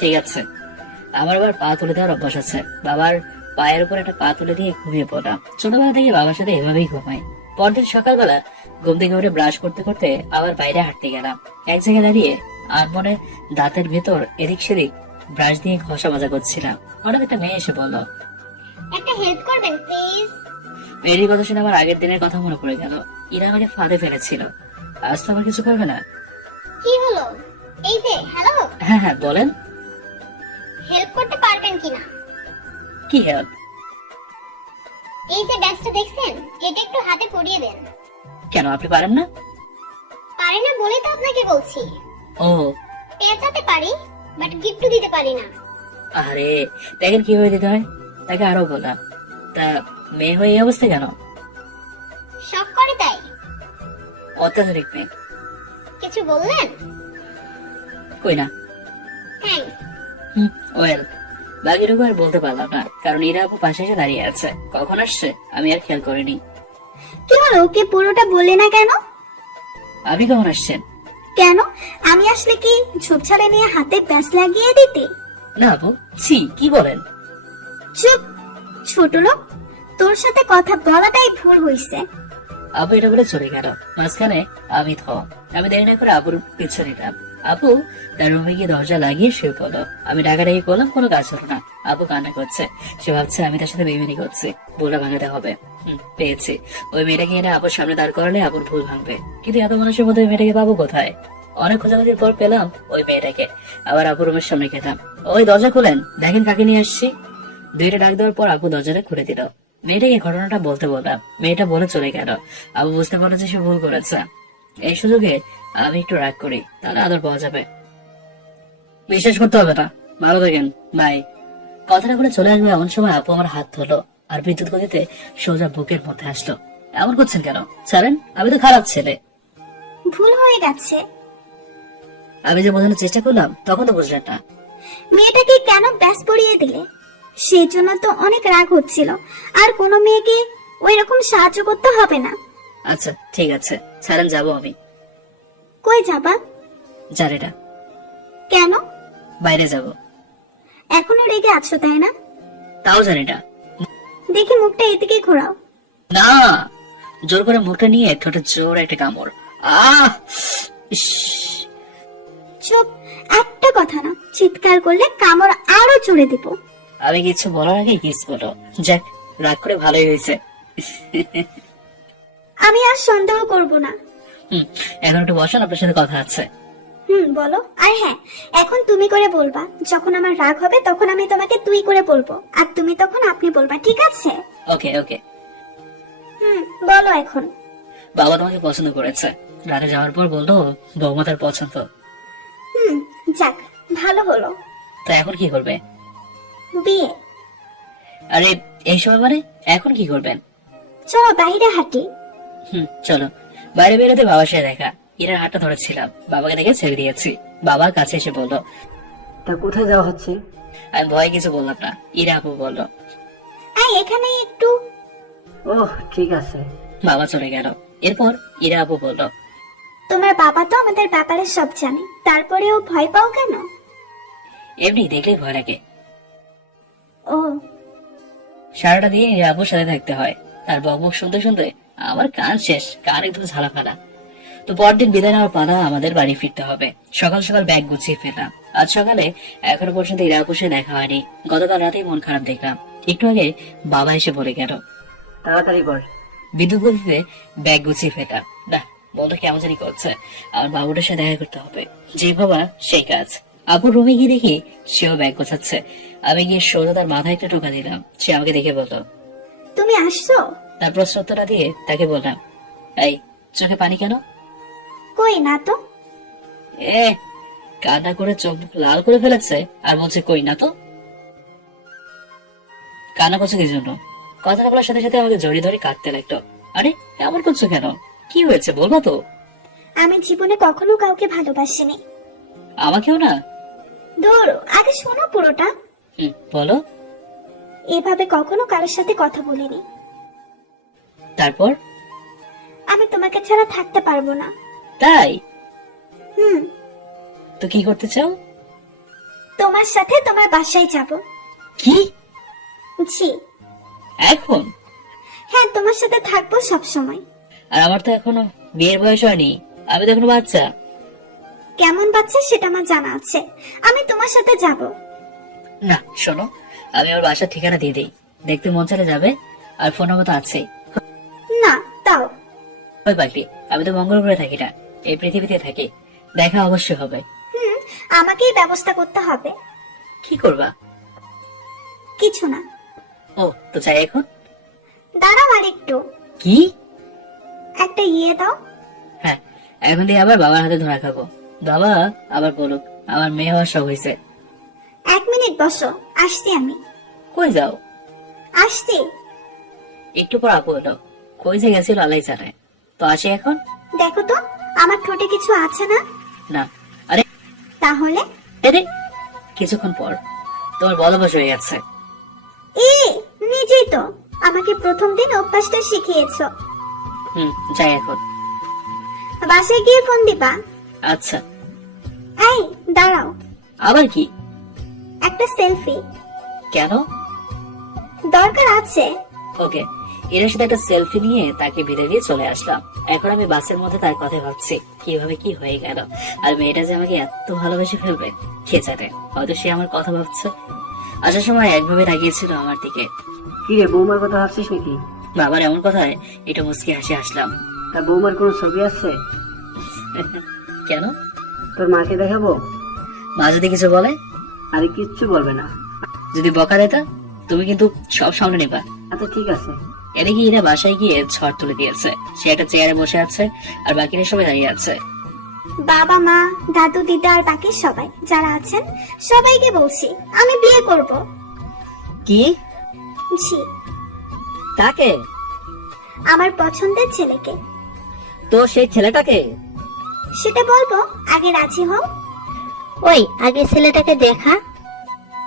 ঠিক আছে। আমার আবার পা তুলে দেওয়ার অভ্যাস আছে। বাবার পায়ের উপর একটা পা তুলে দিয়ে ঘুমিয়ে পড়লাম। ছোটবেলা থেকে বাবার সাথে এভাবেই ঘুমাই। পরদিন সকালবেলা ঘুম থেকে উঠে ব্রাশ করতে করতে আবার বাইরে হাঁটতে গেলাম। এক জায়গায় দাঁড়িয়ে আর মনে দাঁতের ভেতর এদিক সেদিক ব্রাশ দিয়ে ঘষা মাজা করছিলাম। হঠাৎ একটা মেয়ে এসে বলল, একটা হেল্প করবেন প্লিজ? মেয়ের কথা শুনে আমার আগের দিনের কথা মনে পড়ে গেল। ইরা আমাকে ফাঁদে ফেলেছিল, আজ তো আমার কিছু করবে না। কি হলো? এই যে হ্যালো, হ্যাঁ হ্যাঁ, বলেন। হেল্প করতে পারবেন কিনা? কি হেল্প? এই যে ব্যাগটা দেখছেন, এটা একটু হাতে পরিয়ে দেন। কেন, আপনি পারেন না? পারে না বলে তো আপনাকে বলছি। ও, পেঁচাতে পারি, বাট গিফট দিতে পারি না। আরে দেখেন কিভাবে দিতে হয়। তাকে আরো বললাম, তা মেয়ে হয়ে এই অবস্থা কেন? শখ করে তাই। অত্যাধুনিক মেয়ে। কিছু বললেন? কই না। থ্যাঙ্কস। ওয়েল, বাকিটুকু আর বলতে পারলাম না, কারণ ইরা আপু পাশে এসে দাঁড়িয়ে আছে। কখন আসছে আমি আর খেয়াল করিনি। কি হলো, ওকে পুরোটা বললে না কেন? আপনি কেমন আসছেন? কেন? আমি আসলে কি ঝোপঝাড়ে নিয়ে হাতে ব্যাস লাগিয়ে দিতে? না আপু, ছি, কি বলেন? চুপ, ছোট লোক, তোর সাথে কথা বলাটাই ভুল হইছে। আপু এটা বলে চলে গেল। মাঝখানে আমি আমি দেরি না করে আপুর পিছু নিলাম। আপু তার রুমে গিয়ে দরজা লাগিয়ে শুয়ে পড়লো। আমি ডাকাডাকি করলাম, কোনো কাজ হলো না। আপু কান্না করছে, সে ভাবছে আমি তার সাথে বেইমানি করছি, ভুলটা ভাঙাতে হবে। পেয়েছি। ওই মেয়েটাকে এনে আপুর সামনে দাঁড় করালে আপুর ভুল ভাঙবে, কিন্তু এত মানুষের মধ্যে ওই মেয়েটাকে পাবো কোথায়? অনেক খোঁজাখুঁজির পর পেলাম ওই মেয়েটাকে। আবার আপুর রুমের সামনে গেলাম। ওই দরজা খুলেন, দেখেন কাকে নিয়ে আসছি। দুইটা ডাক দেওয়ার পর আপু দরজাটা খুলে দিল। মেয়েটাকে ঘটনাটা বলতে বললাম, মেয়েটা বলে চলে গেল। আবু বুঝতে পারলো যে সে ভুল করেছে। এই সুযোগে আমি একটু রাগ করি, তাহলে আদর পাওয়া যাবে। বিশ্বাস করতে হবে না, ভালো থাকেন, বাই। কথাটা বলে চলে আসবে এমন সময় আপু আমার হাত ধরলো আর বিদ্যুৎ গতিতে সোজা বুকের মধ্যে আসলো। এমন করছেন কেন? ছাড়েন, আমি তো খারাপ ছেলে। ভুল হয়ে গেছে। আমি যে বোঝানোর চেষ্টা করলাম তখন তো বুঝলেন না। মেয়েটাকে কেন ব্যাস পরিয়ে দিলে? সেই জন্য তো অনেক রাগ হচ্ছিল। আর কোনো মেয়েকে ওই রকম সাহায্য করতে হবে না। আচ্ছা ঠিক আছে, ছাড়েন, যাবো আমি। কই যাবা? জানেটা, কেন? বাইরে যাব। এখনো রেগে আছো তাই না? তাও জানিটা। দেখি মুখটা এদিকে ঘোরাও। না, জোর করে মুখটা নিয়ে ঠোঁটে জোর একটা কামড়। আহ ইস। চুপ, একটা কথা না, চিৎকার করলে কামড় আরো জোরে দিব। আমি কিছু বলার আগে কিস বলো। যাক, রাগ করে ভালোই হয়েছে। আমি আর সন্দেহ করব না। এখন একটু বসেন, আপনার সাথে কথা আছে। বলো। আর হ্যাঁ, এখন তুমি করে বলবা। যখন আমার রাগ হবে তখন আমি তোমাকে তুই করে বলবো, আর তুমি তখন আপনি বলবা, ঠিক আছে? ওকে ওকে। বলো এখন। বাবা তোমাকে পছন্দ করেছে। রাতে যাওয়ার পর বললো বৌমা তার পছন্দ। যাক, ভালো হলো। তো এখন কি করবে? বিয়ে। আরে এই সময় মানে এখন কি করবেন? চলো বাইরে হাঁটি। চলো। বাইরে বেরোতে বাবার সাথে দেখা। ইরার হাতটা ধরেছিলাম, বাবাকে দেখে ছেড়ে দিয়েছি। বাবা কাছে এসে বললো। তা কোথায় যাওয়া হচ্ছে? আমি ভয়ে কিছু বললাম না। ইরা আপু বললো, এখানে একটু। ওহ ঠিক আছে। বাবা চলে গেল। এরপর ইরা আপু বললো, তোমার বাবা তো আমাদের ব্যাপারে সব জানে, তারপরেও ভয় পাও কেন? এমনি দেখলেই ভয় লাগে। ও, সারাটা দিয়ে ইরা আপুর সাথে থাকতে হয়। তার বকবক শুনতে শুনতে আমার কান শেষ, কান একদম ঝালা ফালা। তো পরদিন বিদায় নেওয়ার পালা, আমাদের বাড়ি ফিরতে হবে। সকাল সকাল ব্যাগ গুছিয়ে ফেললাম। আজ সকালে এখনো পর্যন্ত ইরা আপুর সাথে দেখা হয়নি। গতকাল রাতেই মন খারাপ দেখলাম। একটু আগে বাবা এসে বলে গেল। তাড়াতাড়ি কর। বিদ্যুৎ গতিতে ব্যাগ গুছিয়ে ফেললাম। না, বলটা কেমন জানি করছে। আমার বাবুটার সাথে দেখা করতে হবে। যে বাবা সেই কাজ। আপুর রুমে গিয়ে দেখি সেও ব্যাগ গোছাচ্ছে। আমি গিয়ে সোজা তার মাথায় একটা টোকা দিলাম। সে আমাকে দেখে বলল, তুমি আসছো? তার প্রশ্নোত্তরটা দিয়ে তাকে বললাম, এই চোখে পানি কেন? কই না তো। এ কান্না করে চোখ মুখ লাল করে ফেলেছে আর বলছে কই না তো। কান্না করছো কি জন্য? কথাটা বলার সাথে সাথে আমাকে জড়িয়ে ধরে কাঁদতে লাগলো। আরে এমন করছো কেন? কি হয়েছে বলবো তো? আমি জীবনে কখনো কাউকে ভালোবাসিনি। আমাকেও না। দূর, আগে শোনো পুরোটা। বলো। এভাবে কখনো কারোর সাথে কথা বলিনি। তারপর? আমি তোমাকে ছাড়া থাকতে পারবো না। তাই? হুম। তো কি করতে চাও? তোমার সাথে তোমার বাসায় যাব। কি? জি। এখন? হ্যাঁ, তোমার সাথে থাকবো সব সময়। আর আমার তো এখনো বিয়ের বয়স হয়নি, আমি তো এখনো বাচ্চা। কেমন বাচ্চা সেটা আমার জানা আছে। আমি তোমার সাথে যাব। না শোনো, আমি আমার বাসার ঠিকানা দিয়ে দিই, দেখতে মন চলে যাবে। আর ফোন নম্বর তো আছেই। না, তাও। ওই পাখি, আমি তো মঙ্গল গ্রহে থাকি না, এই পৃথিবীতে থাকি। দেখা অবশ্যই হবে। আমাকেই ব্যবস্থা করতে হবে। কি করবা? কিছু না। ও তো চাই এখন। দাঁড়াও আর একটু। কি? একটা ইয়ে দাও। হ্যাঁ, এখন দিয়ে আবার বাবার হাতে ধরা খাবো। বাবা আবার বলুক আমার মেয়ে হওয়ার শখ হয়েছে। 1 মিনিট বসো, আসছি আমি। কই যাও? আসছি। একটু পর আপু এলো। কই যে গেছিল আল্লাহ জানে। তো আসি এখন। দেখো তো আমার ঠোঁটে কিছু আছে না? না। আরে তাহলে? আরে কিছুক্ষণ পর তোমার বলবাস হয়ে গেছে। নিজেই তো আমাকে প্রথম দিন অভ্যাসটা শিখিয়েছো। যাই এখন। বাসায় গিয়ে ফোন দিবা। আচ্ছা। এই দাঁড়াও, আবার কি? একটা সেলফি কেন? দরকার আছে। ওকে। এর সাথে একটা সেলফি নিয়ে তাকে বিদায় দিয়ে চলে আসলাম। এখন আমি বাসের মধ্যে তার কথা ভাবছি, কিভাবে কি হয়ে গেল। আর মেয়েটা যে আমাকে এত ভালোবেসে ফেলবে কে জানে। হয়তো সে আমার কথা ভাবছে। আসার সময় একভাবে তাকিয়েছিল আমার দিকে। কি রে, বৌমার কথা ভাবছিস নাকি? বাবার এমন কথায় একটু মুচকি হাসি আসলাম। তা বৌমার কোনো ছবি আছে? কেন? তোর মাকে দেখাবো? মা যদি কিছু বলে? আরে কিচ্ছু বলবে না। যদি বকা দেতা তুমি কিন্তু সব সামনে নেবা। আচ্ছা ঠিক আছে। এদিকে ইরা বাসায় গিয়ে ঝড় তুলে দিয়েছে। সে একটা চেয়ারে বসে আছে আর বাকিরা সবাই দাঁড়িয়ে আছে। বাবা মা দাদু দিদা আর বাকি সবাই যারা আছেন সবাইকে বলছি আমি বিয়ে করব। কি? জি, তাকে? আমার পছন্দের ছেলেকে। তো সেই ছেলেটাকে? সেটা বলবো, আগে রাজি হও। ওই আগে ছেলেটাকে দেখা।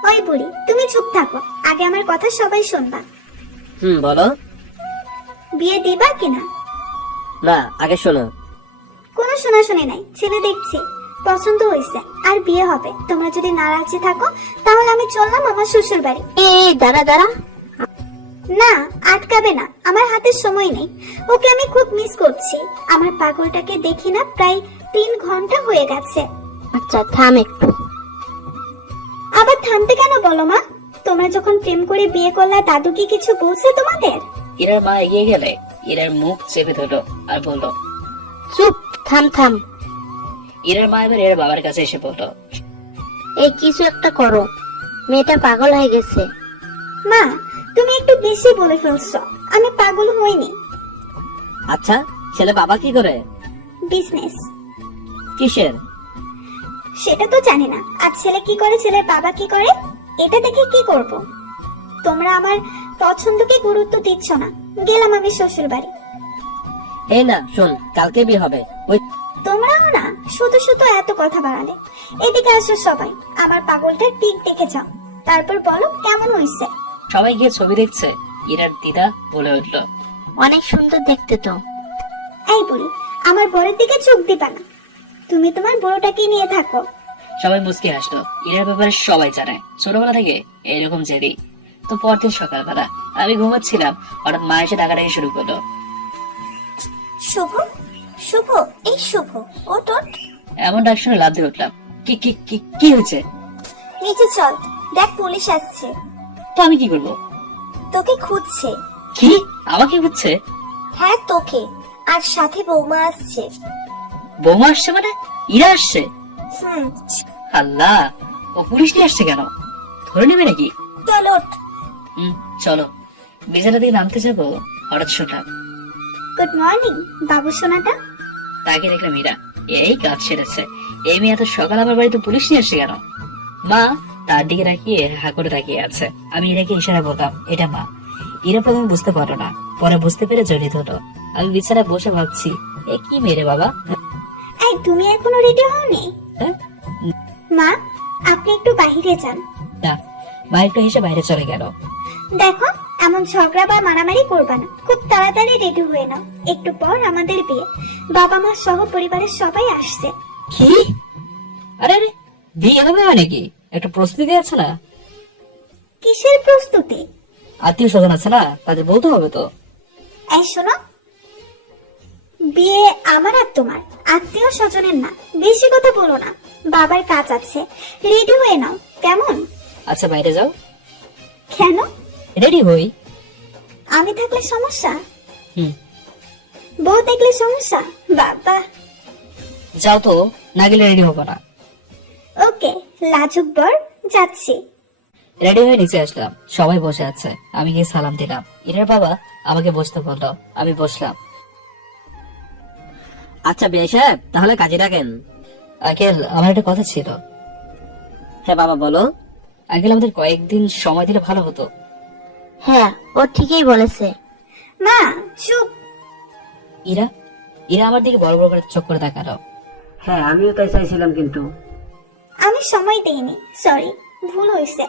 ওই বুড়ি তুমি চুপ থাকো, আগে আমার কথা সবাই শুনবা। বলো। বিয়ে দিবা কিনা? না, আগে শোনো। কোনো শোনাশুনি নাই, ছেলে দেখছি পছন্দ হয়েছে আর বিয়ে হবে। তোমরা যদি না রাজি থাকো তাহলে আমি চললাম আমার শ্বশুর বাড়ি। এই দাঁড়া দাঁড়া, না আটকাবে না, আমার হাতে সময় নেই। ওকে আমি খুব মিস করছি। আমার পাগলটাকে দেখি না প্রায় 3 ঘন্টা হয়ে গেছে। আচ্ছা থাম একটু। আবার থামতে কেন বলো মা? তোমরা যখন প্রেম করে বিয়ে করলা দাদু কি কিছু বলছে তোমাদের? ইরার মা এগিয়ে গেলে ইরার মুখ চেপে ধরলো আর বলল, চুপ, থাম থাম। ইরার মা এবার এর বাবার কাছে এসে বললো, এই কিছু একটা করো, মেয়েটা পাগল হয়ে গেছে। মা তুমি একটু বেশি বলে ফেলছো, আমি পাগল হইনি। আচ্ছা, ছেলে বাবা কি করে? বিজনেস। কিসের? সেটা তো জানি না। আর ছেলে কি করে, ছেলের বাবা কি করে, এটা দেখে কি করব? তোমরা আমার পছন্দকে গুরুত্ব দিচ্ছ না। গেলাম আমি শ্বশুর বাড়ি। এই না শোন, কালকে বিয়ে হবে। ওই তোমরাও না শুধু শুধু এত কথা বাড়ালে। এদিকে আসো সবাই, আমার পাগলটার পিক দেখে যাও, তারপর বলো কেমন হয়েছে। সবাই গিয়ে ছবি দেখছে। ইরার দিদা বলে উঠলো, অনেক সুন্দর দেখতে তো। এই বুড়ি, আমার বরের দিকে চোখ দিবা না। তুমি তোমার বড়টাকে নিয়ে থাকো। সবাই মুচকি হাসলো। ইরার ব্যাপারে সবাই জানে, ছোটবেলা থেকে এইরকম জেদি। তো পরদিন সকালবেলা আমি ঘুমাচ্ছিলাম, হঠাৎ মা এসে ডাকাডাকি শুরু করলো। শুভ, শুভ, এই শুভ, ওঠ ওঠ। এমন ডাক শুনে লাফ দিয়ে উঠলাম। কি কি কি কি হয়েছে? নিচে চল, দেখ পুলিশ আসছে। তো আমি কি করবো? তোকে খুঁজছে। কি? আমাকে হচ্ছে? হ্যাঁ তোকে, আর সাথে বৌমা আসছে। বৌমা আসছে মানে? ইরা আসছে? হুম, আল্লাহ, ও পুলিশ নিয়ে আসছে কেন? ধরে নেবে নাকি? চল ওঠ। চলো। বিছানা থেকে নামতে যাবো, হঠাৎ শুনলাম। গুড মর্নিং বাবু সোনাটা। তাকে দেখলাম ইরা। এই কাজ সেরেছে। এই মেয়ে এত সকাল আমার বাড়িতে পুলিশ নিয়ে আসছে কেন? মা তার দিকে তাকিয়ে হা করে তাকিয়ে আছে। আমি ইরাকে ইশারা বলতাম এটা মা। ইরা প্রথমে বুঝতে পারলো না, পরে বুঝতে পেরে জড়িত হলো। আমি বিছানায় বসে ভাবছি, এ কি মেয়ে রে বাবা? এই তুমি এখনো রেডি হওনি? হ্যাঁ? মা আপনি একটু বাইরে যান। না। মা একটু হেসে বাইরে চলে গেল। দেখো এমন ঝগড়া বা মারামারি করবা না, খুব তাড়াতাড়ি রেডি হয়ে নাও। একটু পর আমাদের বিয়ে, বাবা মা সহ পরিবারের সবাই আসছে। কি? আরে আরে, বিয়ে হবে নাকি? একটা প্রস্তুতি আছে না? কিসের প্রস্তুতি? আত্মীয় স্বজন আছে না, তাদের বলতে হবে তো। এই শোনো, বিয়ে আমার আর তোমার, আত্মীয় স্বজনের না। বেশি কথা বলো না, বাবার কাজ আছে। রেডি হয়ে নাও কেমন? আচ্ছা বাইরে যাও। কেন? রেডি হই। আমি থাকলে সমস্যা? হুম। বউ দেখলে সমস্যা? বাবা। যাও তো, না গেলে রেডি হবো না। ওকে লাজুক বর, যাচ্ছি। রেডি হয়ে নিচে আসলাম। সবাই বসে আছে। আমি গিয়ে সালাম দিলাম। ইরার বাবা আমাকে বসতে বললো। আমি বসলাম। আচ্ছা বিয়ে সাহেব, তাহলে কাজে রাখেন। আঙ্কেল, আমার একটা কথা ছিল। হ্যাঁ বাবা বলো। আঙ্কেল, আমাদের কয়েকদিন সময় দিলে ভালো হতো। হ্যাঁ ও ঠিকই বলেছে। মা চুপ। ইরা ইরা আমার দিকে বড় বড় করে চোখ করে তাকালো। হ্যাঁ আমিও তাই চাইছিলাম, কিন্তু আমি সময় দেইনি, সরি, ভুল হয়েছে।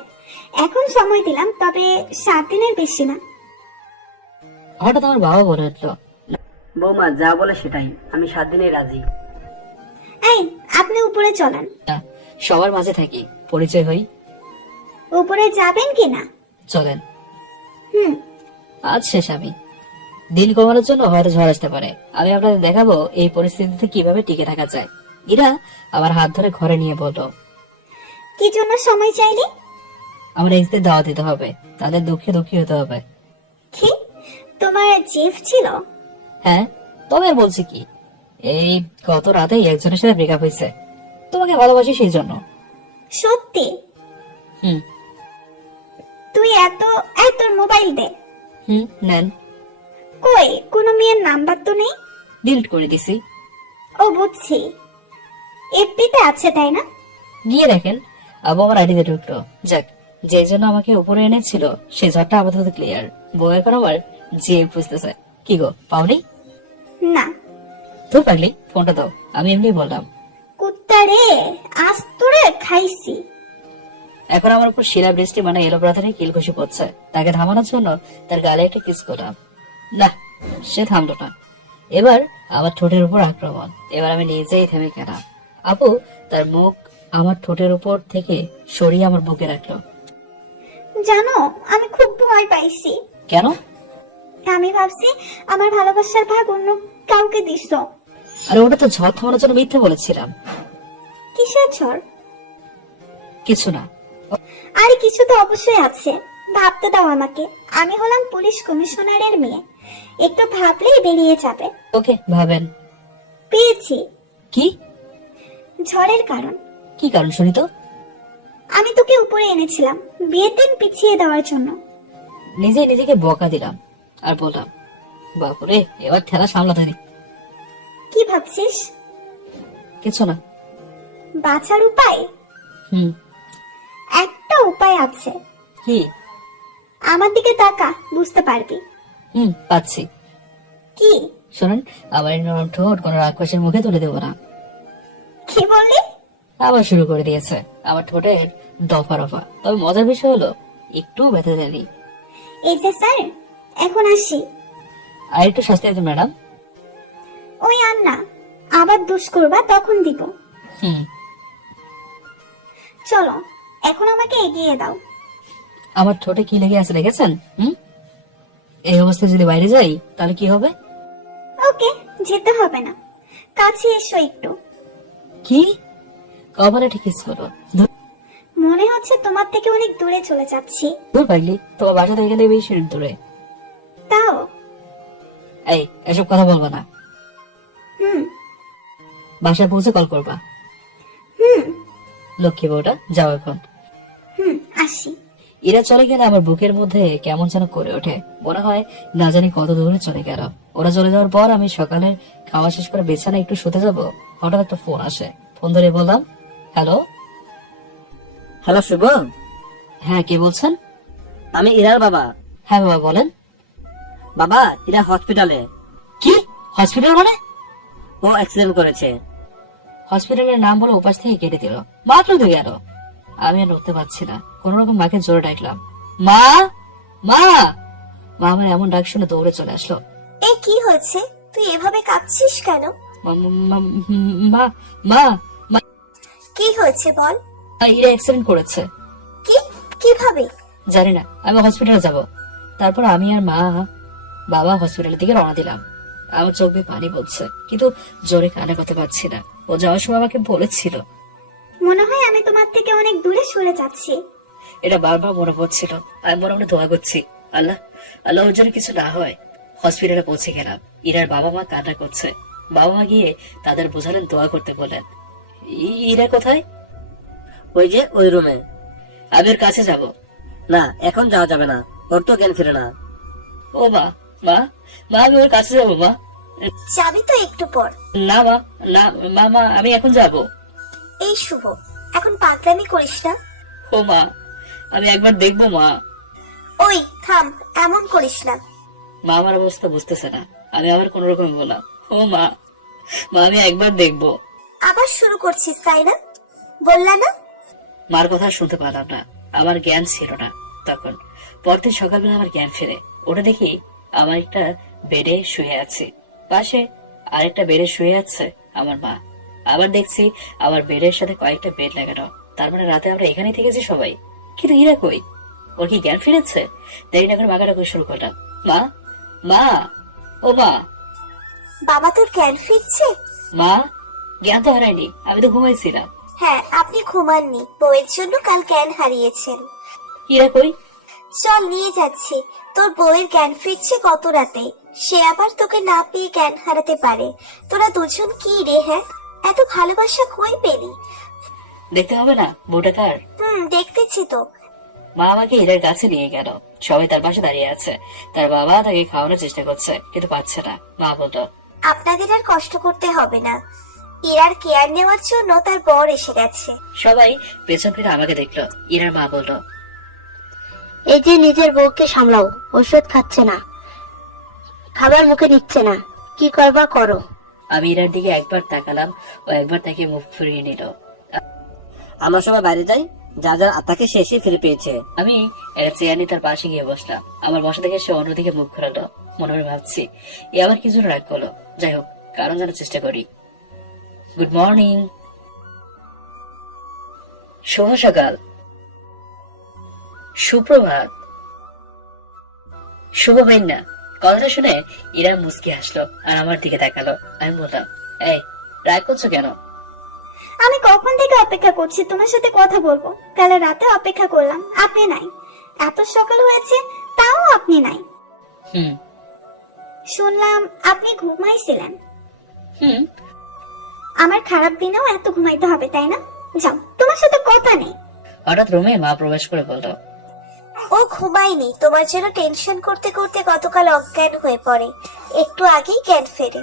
এখন সময় দিলাম, তবে 7 দিনের বেশি না। হঠাৎ আমার বাবা বলে উঠলো, বৌমা যা বলে সেটাই, আমি 7 দিনে রাজি। এই, আপনি উপরে চলেন। না, সবার মাঝে থাকি, পরিচয় হই। উপরে যাবেন কি না? চলেন। হুম। আজ শেষ আমি। দিন কমানোর জন্য হয়তো ঝড় আসতে পারে, আমি আপনাদের দেখাবো এই পরিস্থিতিতে কিভাবে টিকে থাকা যায়। ইরা আমার হাত ধরে ঘরে নিয়ে বলল, কি জন্য সময় চাইলি? আমার এক্সদের দাওয়াত দিতে হবে, তাদের দুঃখে দুঃখী হতে হবে। কি, তোমার জিফ ছিল? হ্যাঁ, তবে আর বলছি কি, এই গত রাতেই একজনের সাথে ব্রেকআপ হয়েছে, তোমাকে ভালোবাসি সেই জন্য। সত্যি? হুম। তুই তোর মোবাইল দে। নেন। কই, কোনো মেয়ের নাম্বার তো নেই? ডিলিট করে দিছি। ও বুঝছি, এফবিতে আছে তাই না? গিয়ে দেখেন, আবু আমার আইডিতে ঢুকলো। যাক, যে জন্য আমাকে উপরে এনেছিল সেই ঝড়টা আপাতত ক্লিয়ার। বউ এখন আমার যে বুঝতেছে। কি গো, পাওনি? না। তুই পারলি, ফোনটা দাও। আমি এমনি বললাম। কুত্তা রে, আজ তোরে খাইছি। এখন আমার উপর শিলা বৃষ্টি মানে এলো ব্রাদারে কিল খুশি পড়ছে। তাকে থামানোর জন্য তার গালে একটা কিস করলাম। না, সে থামলো না। এবার আমার ঠোঁটের উপর আক্রমণ। এবার আমি নিজেই থেমে গেলাম। আপু তার মুখ আমার ঠোঁটের উপর থেকে সরিয়ে আমার বুকে রাখলো। জানো, আমি খুব ভয় পাইছি। কেন? আমি ভাবছি আমার ভালোবাসার ভাগ অন্য কাউকে দিস। আরে ওটা তো ঝড় থামানোর জন্য মিথ্যে বলেছিলাম। কিসের ঝড়? কিছু না। আরে কিছু তো অবশ্যই আছে, ভাবতে দাও আমাকে। আমি হলাম পুলিশ কমিশনারের মেয়ে, একটু ভাবলেই বেরিয়ে যাবে। ওকে, ভাবেন। পেয়েছি। কি? ঝড়ের কারণ। কি কারণ শুনি তো? আমি তোকে উপরে এনেছিলাম বিয়ের দিন পিছিয়ে দেওয়ার জন্য। নিজেই নিজেকে বকা দিলাম আর বললাম, বাপুরে, এবার ঠেলা সামলাতে নি। কি ভাবছিস? কিছু না। বাঁচার উপায়? হুম। একটা উপায় আছে। কি? আমার দিকে তাকা, বুঝতে পারবি। পাচ্ছি। কি? শোনেন, আমার এই নরম ঠোঁট কোনো রাক্ষসের মুখে তুলে দেবো না। কি বললি? আবার শুরু করে দিয়েছে আমার ঠোঁটের দফা রফা। তবে মজার বিষয় হলো একটু ব্যথা দেয়নি। এই যে স্যার, এখন আসি। আর একটু শাস্তি দিত ম্যাডাম। ওই আর না, আবার দুষ করবা তখন দিব। হুম। চলো, এখন আমাকে এগিয়ে দাও। আমার ঠোঁটে কি লেগে আছে দেখেছেন? এই অবস্থায় যদি বাইরে যাই তাহলে কি হবে? ওকে, যেতে হবে না, কাছে এসো একটু। কি? কপালে ঠিক কিস করো। মনে হচ্ছে তোমার থেকে অনেক দূরে চলে যাচ্ছি। দূর পাইলি, তোমার বাসা থেকে এখানে বেশি দূরে। তাও? এই, এসব কথা বলবা না। হুম। বাসায় পৌঁছে কল করবা। হুম। লক্ষ্মী বউটা, যাও এখন। আসি। এরা চলে গেলে আমার বুকের মধ্যে কেমন যেন করে ওঠে। মনে হয় না জানি কত দূরে চলে গেল। ওরা চলে যাওয়ার পর আমি সকালে খাওয়া শেষ করে বিছানায় একটু শুতে যাব, হঠাৎ একটা ফোন আসে। ফোন ধরে বললাম, হ্যালো। হ্যালো শুভ, হ্যাঁ, কে বলছেন? আমি ইরার বাবা। হ্যাঁ বাবা, বলেন। বাবা, ইরা হসপিটালে। কি? হসপিটাল মানে? ও অ্যাক্সিডেন্ট করেছে। হসপিটালের নাম বলে উপাস থেকে কেটে দিল। মাত্র তো গেল। আমি আর নড়তে পারছি না। কোন রকম মাকে জোরে ডাকলাম, মা মা মা। আমার এমন ডাক শুনে দৌড়ে চলে আসলো। এ কি হয়েছে? তুই এভাবে কাঁদছিস কেন? মা মা মা মা, কি হয়েছে বল। এরা অ্যাক্সিডেন্ট করেছে। কি? কিভাবে? জানি না, আমি হসপিটালে যাব। তারপর আমি আর মা বাবা হসপিটালের দিকে রওনা দিলাম। আমার চোখ দিয়ে পানি পড়ছে, কিন্তু জোরে কানে করতে পারছি না। ও যাওয়ার সময় আমাকে বলেছিল। মনে হয় আমি তোমার থেকে অনেক দূরে সরে যাচ্ছি। এটা বারবার মনে পড়ছিল। আমি মনে মনে দোয়া করছি, আল্লাহ আল্লাহ ওর জন্য কিছু না হয়। হসপিটালে পৌঁছে গেলাম। ইরার বাবা মা কান্না করছে। বাবা মা গিয়ে তাদের বোঝালেন, দোয়া করতে বলেন। ইরা কোথায়? ওই যে ওই রুমে। আমি ওর কাছে যাব। না, এখন যাওয়া যাবে না, ওর তো জ্ঞান ফিরে না। ও মা মা মা, আমি ওর কাছে যাবো মা। যাবি তো একটু পর। না মা, না মা মা, আমি এখন যাব। এই শুভ, এখন পাগলামি করিস না। ও মা, আমি একবার দেখবো মা। ওই থাম, এমন করিস না। মা আমার অবস্থা বুঝতেছে না। আমি আবার কোন রকম বললাম, ও মা মা, আমি একবার দেখবো। আবার শুরু করছিস তাই না? বললা না? মার কথা শুনতে পারলাম না। আমার জ্ঞান ছিল না তখন। পরদিন সকালবেলা আমার জ্ঞান ফেরে। ওটা দেখি আমার একটা বেডে শুয়ে আছে। পাশে আরেকটা বেডে শুয়ে আছে আমার মা। আবার দেখছি আমার বেডের সাথে কয়েকটা বেড লাগানো। তার মানে রাতে আমরা এখানেই থেকেছি সবাই। কিন্তু ইরা কই? ওর কি জ্ঞান ফিরেছে? দেরি না করে মাকে ডাকা শুরু করলাম। মা, মা, ও মা। বাবা, তোর জ্ঞান ফিরছে? মা, জ্ঞান তো হারায়নি, আমি তো ঘুমাইছিলাম। হ্যাঁ, আপনি ঘুমাননি, বউয়ের জন্য কাল জ্ঞান হারিয়েছেন। ইরা কই? চল, নিয়ে যাচ্ছি। তোর বউয়ের জ্ঞান ফিরছে গত রাতে, সে আবার তোকে না পেয়ে জ্ঞান হারাতে পারে। তোরা দুজন কি রে? হ্যাঁ, এত ভালোবাসা কই পেলি? দেখতে হবে না বউটা কার? দেখতেছি তো। মা আমাকে ইরার কাছে নিয়ে গেল। সবাই তার পাশে দাঁড়িয়ে আছে। তার বাবা তাকে খাওয়ানোর চেষ্টা করছে, কিন্তু পাচ্ছে না। মা বলল, আপনাদের আর কষ্ট করতে হবে না, ইরার কেয়ার নেওয়ার জন্য তার বর এসে গেছে। সবাই পেছন ফিরে আমাকে দেখলো। ইরার মা বলল, এই যে নিজের বউকে সামলাও, ওষুধ খাচ্ছে না, খাবার মুখে নিচ্ছে না, কি করবা করো। আমি ইরার দিকে একবার তাকালাম, ও একবার তাকে মুখ ফিরিয়ে নিল। আমরা সবাই বাইরে যাই, যা যার আত্মাকে শেষে ফিরে পেয়েছে। আমি একটা চেয়ার নিয়ে তার পাশে গিয়ে বসলাম। আমার বসা দেখে সে অন্যদিকে মুখ ঘোরালো। মনে মনে ভাবছি, এ আবার কিছু রাগ করলো। যাই হোক, কারণ জানার চেষ্টা করি। Good morning. শুভ সকাল, সুপ্রভাত, শুভ বেন্না। কথাটা শুনে ইরা মুচকি হাসলো আর আমার দিকে তাকালো। আমি বললাম, এই রাগ করছো কেন? আমি কখন থেকে অপেক্ষা করছি তোমার সাথে কথা বলবো। কাল রাতে অপেক্ষা করলাম, আপনি নাই। এত সকাল হয়েছে, তাও আপনি নাই। হুম শুনলাম আপনি ঘুমাইছিলেন। হুম আমার খারাপ দিনেও এত ঘুমাইতে হবে তাই না? যাও, তোমার সাথে কথা নেই। হঠাৎ রুমে মা প্রবেশ করে বলল, ও ঘুমায়নি, তোমার জন্য টেনশন করতে করতে গতকাল অজ্ঞান হয়ে পড়ে, একটু আগেই জ্ঞান ফেরে।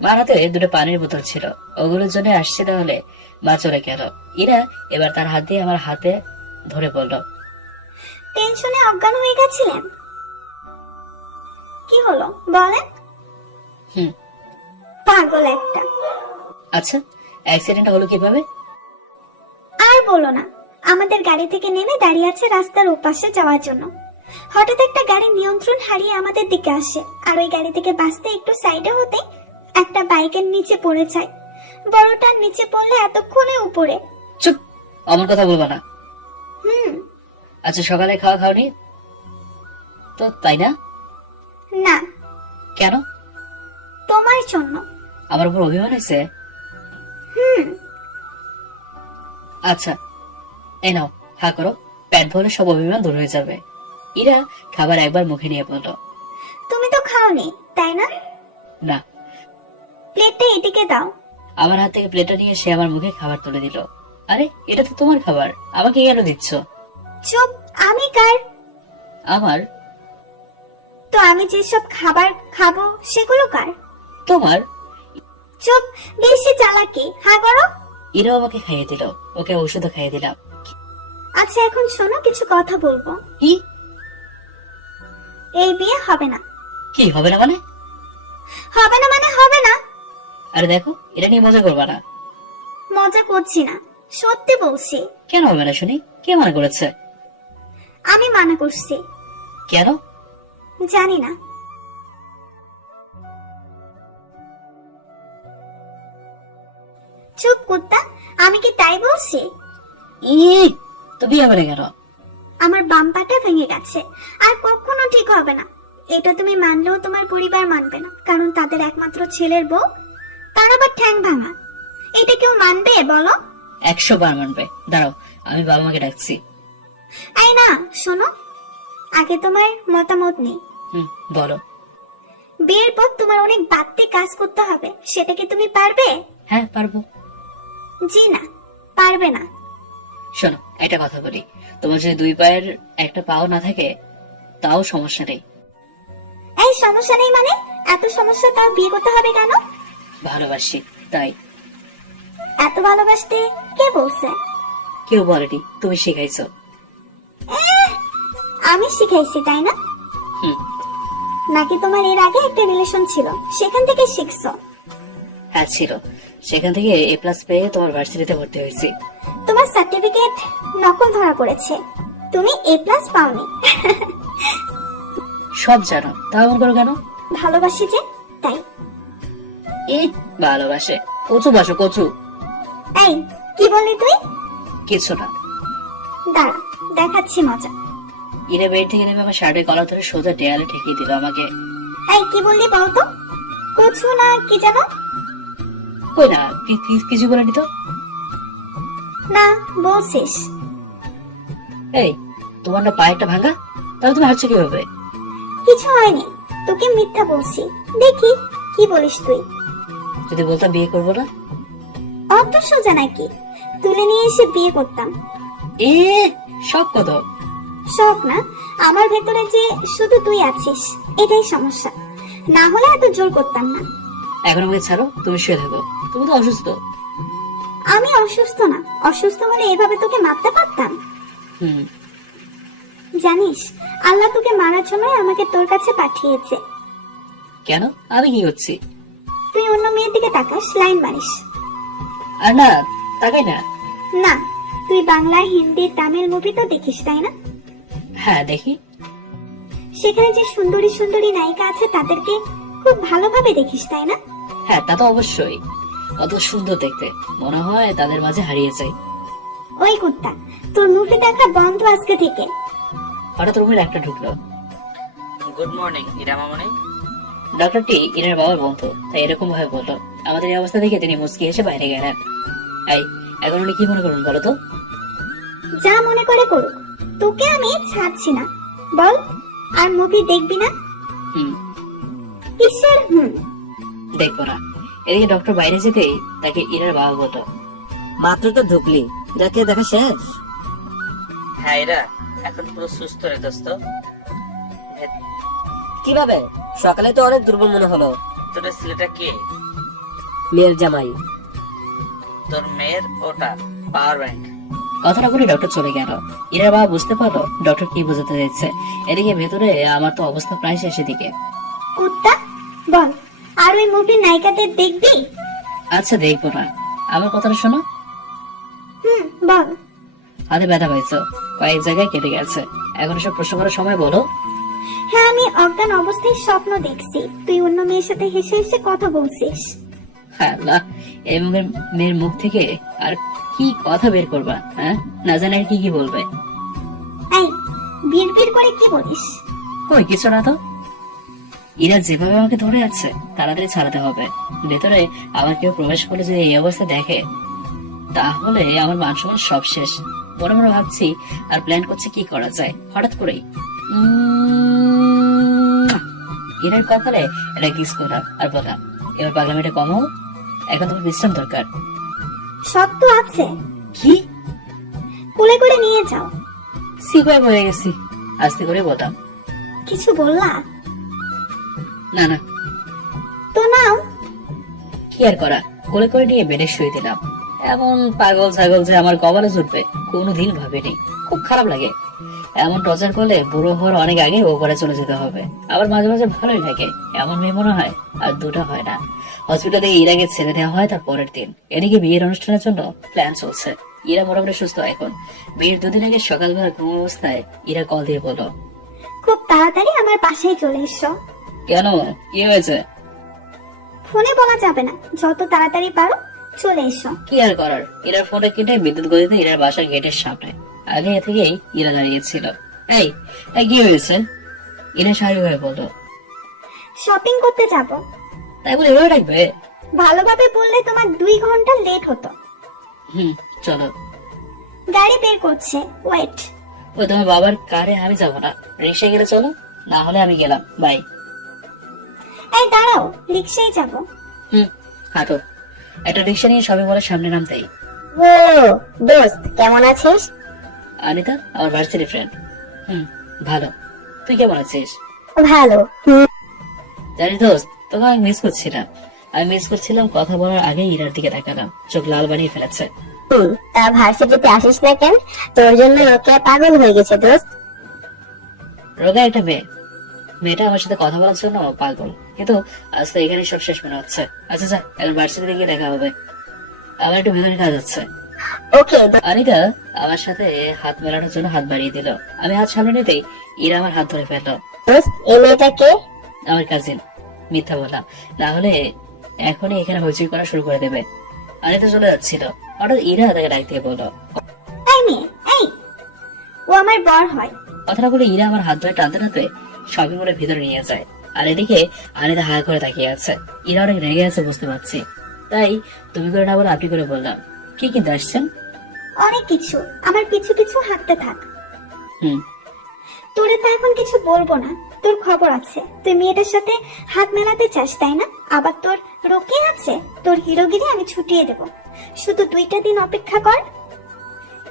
মার হাতে দুটো পানির বোতল ছিল, ওগুলোর জন্য আসছে তাহলে। মা চলে গেল। ইরা এবার তার হাত দিয়ে আমার হাতে ধরে বলল, টেনশনে অজ্ঞান হয়ে গেছিলেন? কি হলো বলেন? হুম পাগল একটা। আচ্ছা, অ্যাক্সিডেন্ট হলো কিভাবে? আর বলো না, আমাদের গাড়ি থেকে নেমে দাঁড়িয়ে আছে রাস্তার ওপাশে যাওয়ার জন্য। হঠাৎ একটা গাড়ি নিয়ন্ত্রণ হারিয়ে আমাদের দিকে আসে, আর ওই গাড়ি থেকে বাঁচতে একটু সাইডে হতে একটা বাইকের নিচে পড়ে যায়। বড়টার নিচে পড়লে এতক্ষণে উপরে। চুপ, আমার কথা বলবা না। হুম। আচ্ছা, সকালে খাওয়া খাওনি তো, তাই না? না। কেন? তোমার জন্য। আমার উপর অভিমান হয়েছে? হুম। আচ্ছা, এই নাও, হা করো, পেট ভরলে সব অভিমান দূর হয়ে যাবে। ইরা খাবার একবার মুখে নিয়ে বলল, তুমি তো খাওনি তাই না? না। প্লেটটা এদিকে দাও। আমার হাত থেকে প্লেটটা নিয়ে সে আমার মুখে খাবার তুলে দিল। আরে, এটা তো তোমার খাবার, আমাকে কেন দিচ্ছ? চুপ, আমি কার? আমার। তো আমি যেসব খাবার খাবো সেগুলো কার? তোমার। চুপ, বেশি চালাকি। হ্যাঁ করো। ইরাও আমাকে খাইয়ে দিল, ওকে ওষুধও খাইয়ে দিলাম। আচ্ছা, এখন শোনো, কিছু কথা বলবো। কি? এই বিয়ে হবে না। কি হবে না মানে? হবে না মানে হবে না। আরে দেখো, এটা নিয়ে মজা করবা না। মজা করছি না, সত্যি বলছি। কেন হবে না শুনি? কে মানা করেছে? আমি মানা করছি। কেন? জানি না। চুপ কুত্তা, আমি কি তাই বলছি? তো বিয়ে হবে না কেন? আমার বাম পাটা ভেঙে গেছে, আর কখনো ঠিক হবে না। এটা তুমি মানলেও তোমার পরিবার মানবে না, কারণ তাদের একমাত্র ছেলের বউ, তার আবার ঠ্যাং ভাঙা। এটা কেউ মানবে বলো? 100 বার মানবে। দাঁড়াও, আমি বাবা মাকে ডাকছি। এই না, শোনো, আগে তোমার মতামত নেই। বলো। বিয়ের পর তোমার অনেক বাড়তি কাজ করতে হবে, সেটা কি তুমি পারবে? হ্যাঁ, পারবো। জি না, পারবে না। শোনো, একটা কথা বলি, তোমার যদি 2 পায়ের একটা পাও না থাকে তাও সমস্যা নেই। এই সমস্যা নেই মানে? এত সমস্যা তাও বিয়ে করতে হবে কেন? ভালোবাসি তাই। এত ভালোবাসতে কে বলছে? কেউ বলেনি, তুমি শিখাইছো। আমি শিখাইছি তাই না? হুম নাকি তোমার এর আগে একটা রিলেশন ছিল, সেখান থেকে শিখছো? হ্যাঁ, ছিল। সেখান থেকে A+ পেয়ে তোমার ভার্সিটিতে ভর্তি হয়েছি। তোমার সার্টিফিকেট নকল ধরা পড়েছে, তুমি A+ পাওনি। সব জানো, তা এমন করো কেন? ভালোবাসি যে, তাই। ভালোবাসে, কচু বাসো কচু। এই কি বললি তুই? কিছু না। দাঁড়া, দেখাচ্ছি মজা। ইরা বেড থেকে নেমে আমার শার্টের কলার ধরে সোজা দেয়ালে ঠেকিয়ে দিল আমাকে। এই কি বললি বলতো? কচু না কি জানো? কই না, কিছু বলেনি তো। না বলছিস। এই, তোমার না পায়েরটা ভাঙা, তাহলে তুমি হাঁটছো কিভাবে? কিছু হয়নি, তোকে মিথ্যা বলছি। দেখি কি বলিস তুই। যদি বলতাম বিয়ে করবো না? অত সোজা নাকি? তুলে নিয়ে এসে বিয়ে করতাম। এ সব কত। শখ না, আমার ভেতরে যে শুধু তুই আছিস, এটাই সমস্যা। না হলে এত জোর করতাম না। এখন আমাকে ছাড়ো, তুমি শুয়ে থাকো। তুমি তো অসুস্থ। আমি অসুস্থ না, অসুস্থ হলে এভাবে তোকে মারতে পারতাম? হুম। জানিস, আল্লাহ তোকে মারার জন্যই আমাকে তোর কাছে পাঠিয়েছে। কেন? আমি কি করছি? তুই অন্য মেয়ের দিকে তাকাস, লাইন মারিস। আর না, তাকাই না। না, তুই বাংলা, হিন্দি, তামিল মুভি তো দেখিস তাই না? হ্যাঁ দেখি। সেখানে যে সুন্দরী সুন্দরী নায়িকা আছে তাদেরকে খুব ভালোভাবে দেখিস তাই না? হ্যাঁ তা তো অবশ্যই। কত সুন্দর দেখতে, মনে হয় তাদের মাঝে হারিয়ে যাই। ওই কুত্তা, তোর মুভি দেখা বন্ধ আজকে থেকে। হঠাৎ রুমের একটা ঢুকলো। গুড মর্নিং ইরা মামনি। ডক্টরটি ইনার বাবার বন্ধু, তাই এরকম ভাবে বললো। আমাদের এই অবস্থা দেখে তিনি মুচকি এসে বাইরে গেলেন। এই, এখন উনি কি মনে করুন বলো তো? যা মনে করে করুক, তোকে আমি ছাড়ছি না। বল, আর মুভি দেখবি না? হুম, কিসের হুম? দেখবো না। এদিকে ডক্টর বাইরে যেতেই তাকে ইনার বাবা বললো। মাত্র তো ঢুকলি, ইরাকে দেখা শেষ? হ্যাঁ ইরা এখন পুরো সুস্থ রে দোস্ত। কিভাবে? সকালে তো অনেক দুর্বল মনে হলো। তোর ছেলেটা কে? মেয়ের জামাই। তোর মেয়ের ওটা পাওয়ার ব্যাংক। কথাটা বলে ডক্টর চলে গেল। ইনার বাবা বুঝতে পারলো ডক্টর কি বোঝাতে চাইছে। এদিকে ভেতরে আমার তো অবস্থা প্রায় শেষের দিকে। কুত্তা, বল, আর ওই মুভির নায়িকাদের দেখবি? আচ্ছা দেখবো না, আমার কথাটা শোনো। বল। হাতে ব্যথা পাইছো, কয়েক জায়গায় কেটে গেছে। এখন সব প্রশ্ন করার সময় বলো। হ্যাঁ, আমি অজ্ঞান অবস্থায় স্বপ্ন দেখছি তুই অন্য মেয়ের সাথে হেসে হেসে কথা বলছিস। হ্যাঁ আল্লাহ, এই মেয়ের মুখ থেকে আর কি কথা বের করবা? হ্যাঁ, না জানে আর কি কি বলবে। এই, বিড়বিড় করে কি বলিস? কই কিছু না তো। ইরা যেভাবে আমাকে ধরে আছে তাড়াতাড়ি ছাড়াতে হবে। ভেতরে আবার কেউ প্রবেশ করলে যদি এই অবস্থা দেখে তাহলে আমার মান সম্মান সব শেষ। মনে মনে ভাবছি আর প্ল্যান করছি কি করা যায়। হঠাৎ করেই ইরার কপালে এটা কিস করলাম আর বললাম, এবার পাগলামিটা কমো, এখন তোমার বিশ্রাম দরকার। সব তো আছে, কি? কোলে করে নিয়ে যাও। সিপাই হয়ে গেছি, আস্তে করে বললাম। কিছু বললা? না না, তো নাও। কি আর করা, কোলে করে নিয়ে বেডে শুয়ে দিলাম। এমন পাগল ছাগল যে আমার কপালে জুটবে কোনোদিন ভাবিনি। খুব খারাপ লাগে। এমন টর্চার করলে বুড়ো হওয়ার অনেক আগে ওপরে চলে যেতে হবে। আবার মাঝে মাঝে ভালোই লাগে। এমন মেয়ে মনে হয় আর দুটো হয় না। হসপিটালে ইরাকে ছেড়ে দেওয়া হয় তার পরের দিন। এদিকে বিয়ের অনুষ্ঠানের জন্য প্ল্যান চলছে। ইরা মোটামুটি সুস্থ এখন। বিয়ের দুদিন আগে সকালবেলা ঘুম অবস্থায় ইরা কল দিয়ে বলল, খুব তাড়াতাড়ি আমার পাশেই চলে এসো। কেন, কি হয়েছে? ফোনে বলা যাবে না, যত তাড়াতাড়ি পারো চলে এসো। কি আর করার, ইরার ফোনটা কেটে বিদ্যুৎ গতিতে ইরার বাসার গেটের সামনে আগে থেকেই ইরা দাঁড়িয়েছিল। এই কি হয়েছে? ইরা সারি হয়ে বলল, শপিং করতে যাব। তাই বলে এভাবে ডাকবে? ভালোভাবে বললে তোমার 2 ঘন্টা লেট হতো। চলো। গাড়ি বের করছে, ওয়েট। ওই তোমার বাবার কারে আমি যাবো না, রিক্সায় গেলে চলো, না হলে আমি গেলাম, বাই। এই দাঁড়াও, রিক্সায় যাব। হাঁটো। একটা রিক্সা নিয়ে শপিং মলের সামনে নামতেই, ও দোস্ত, কেমন আছিস? অনিতা আমার ভার্সিটি ফ্রেন্ড। ভালো, তুই কেমন আছিস? ভালো। জানিস দোস্ত, তোকে আমি মিস করছিলাম। আমি মিস করছিলাম কথা বলার আগে ইরার দিকে তাকালাম, চোখ লাল বানিয়ে ফেলেছে। তা ভার্সিটিতে আসিস না কেন? তোর জন্য ওকে পাগল হয়ে গেছে দোস্ত। রোগা একটা মেয়েটা আমার সাথে কথা বলার জন্য পাগল, কিন্তু আজ তো এখানে সব শেষ মনে হচ্ছে। আচ্ছা যা, এখন ভার্সিটিতে গিয়ে দেখা হবে। আমার একটু ভেতরে কাজ আছে। ওকে। অনিতা আমার সাথে হাত মেলানোর জন্য হাত বাড়িয়ে দিল। আমি হাত সামনে নিতেই ইরা আমার হাত ধরে ফেললো। দোস্ত, এই মেয়েটা কে? আমার কাজিন। মিথ্যা বললাম, না হলে এখনই এখানে হইচই করা শুরু করে দেবে। আনিতা চলে যাচ্ছিল, হঠাৎ ইরা তাকে ডাক দিয়ে বলল। এই মেয়ে, এই, ও আমার বর হয়। কথাটা বলে ইরা আমার হাত ধরে টানতে টানতে শপিং মলের ভিতরে নিয়ে যায়। আর এদিকে আনিতা হা করে তাকিয়ে আছে। ইরা অনেক রেগে আছে বুঝতে পারছি, তাই তুমি করে না বলে আপনি করে বললাম, কি কিনতে আসছেন? অনেক কিছু, আমার পিছু পিছু হাঁটতে থাক। হুম। তোরে তো এখন কিছু বলবো না, তোর খবর আছে। তুই মেয়েটার সাথে হাত মেলাতে চাস তাই না? আবার তোর রোকে আছে, তোর হিরোগিরি আমি ছুটিয়ে দেব। শুধু 2টা দিন অপেক্ষা কর।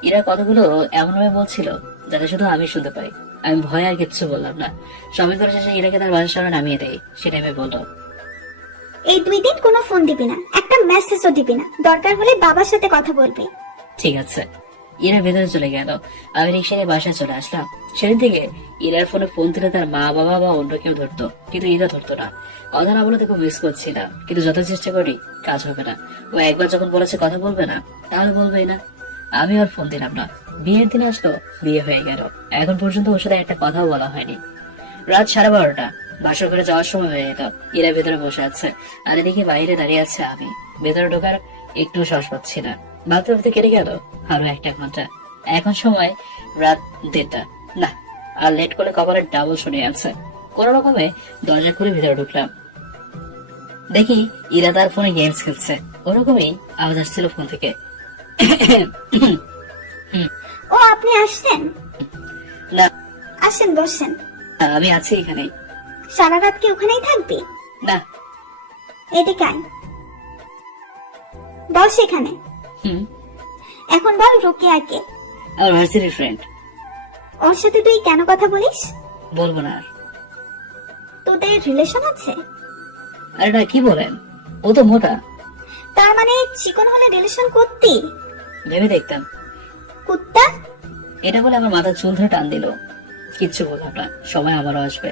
ইরা কথাগুলো এমন ভাবে বলছিল যাতে শুধু আমি শুনতে পাই। আমি ভয় আর কিচ্ছু বললাম না। শপিং করে শেষে ইরাকে তার বাসার সামনে নামিয়ে দেয়। সেটাই আমি বললো, এই 2 দিন কোনো ফোন দিবি না, একটা মেসেজও দিবি না। দরকার হলে বাবার সাথে কথা বলবি। ঠিক আছে। ইরা ভেতরে চলে গেল। আমি রিক্সা নিয়ে বাসায় চলে আসলাম। সেদিন থেকে ইরার ফোনে ফোন দিলে তার মা বাবা বা অন্য কেউ ধরতো, কিন্তু ইরা ধরতো না। কথা না বলতে খুব মিস করছিলাম, কিন্তু যত চেষ্টা করি কাজ হবে না। ও একবার যখন বলেছে কথা বলবে না, তাহলে বলবেই না। আমি আর ফোন দিলাম না। বিয়ের দিন আসলো, বিয়ে হয়ে গেল। এখন পর্যন্ত ওর সাথে একটা কথাও বলা হয়নি। রাত 12:30, বাসর ঘরে যাওয়ার সময় হয়ে যেত। ইরা ভেতরে বসে আছে, আর এদিকে বাইরে দাঁড়িয়ে আছে আমি। ভেতরে ঢোকার একটু সাহস পাচ্ছি না। ভাবতে ভাবতে কেটে গেল আরো 1 ঘন্টা। এখন সময় রাত 1:30। না, আর লেট করলে কপালে ডাবল শুনে আছে। কোন রকমে দরজা খুলে ভিতরে ঢুকলাম। দেখি ইরা তার ফোনে গেমস খেলছে। ওরকমই আওয়াজ আসছিল ফোন থেকে। ও, আপনি আসছেন? না, আসেন, বসেন। আমি আছি এখানে। সারা রাত কি ওখানেই থাকবি? না। এদিকে আয়, বস এখানে। হুম। এখন বল, রোকেয়াকে। আমার ভার্সিটির ফ্রেন্ড। ওর সাথে তুই কেন কথা বলিস? বলবো না আর। তোদের রিলেশন আছে? আরে না, কি বলেন? ও তো মোটা। তার মানে চিকন হলে রিলেশন করতি? ভেবে দেখতাম। কুত্তা। এটা বলে আমার মাথার চুল ধরে টান দিল। কিচ্ছু বললাম না, সময় আমারও আসবে।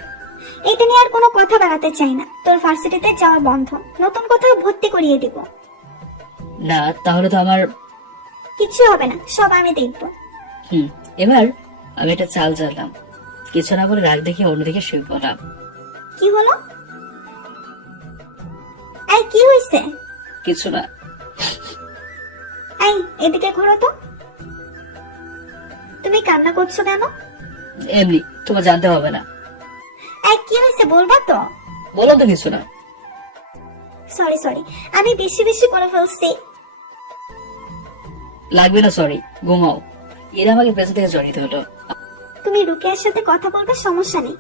এটা নিয়ে আর কোনো কথা বাড়াতে চাই না। তোর ভার্সিটিতে যাওয়া বন্ধ, নতুন কোথাও ভর্তি করিয়ে দিব। না, তাহলে তো আমার। কিছু হবে না, সব আমি দেখবো। এবার আমি একটা চাল চাললাম। কিছু না বলে রাগ দেখে অন্যদিকে শুয়ে পড়লাম। কি হলো? এই, কি হয়েছে? কিছু না। এই, এদিকে ঘোরো তো। তুমি কান্না করছো কেন? এমনি, তোমার জানতে হবে না। এই, কি হয়েছে বলবা তো? বললাম তো কিছু না। সরি সরি, আমি বেশি বেশি করে ফেলছি। লাগবে না সরি, ঘুমাও। এরা আমাকে পেছন থেকে জড়িত হলো। তুমি রুকিয়ার সাথে কথা বলবে, সমস্যা নেই,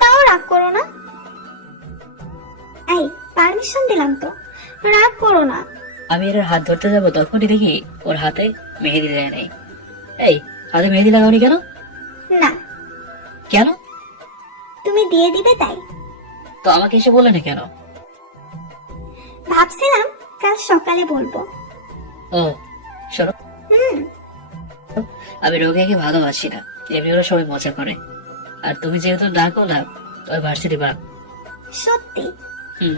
তাও রাগ করো না। এই, পারমিশন দিলাম তো, রাগ করো না। আমি এর হাত ধরতে যাবো, তখনই দেখি ওর হাতে মেহেদি দেয় নেই। এই, হাতে মেহেদি লাগাওনি কেন? না, কেন? তুমি দিয়ে দিবে তাই। তো আমাকে এসে বললে না কেন? ভাবছিলাম কাল সকালে বলবো। ও, শোনো, আমি রোগীকে ভালোবাসি না। এমনি ওরা সবাই মজা করে। আর তুমি যেহেতু না করলাম, ওই ভার্সিটি বাপ। সত্যি? হুম।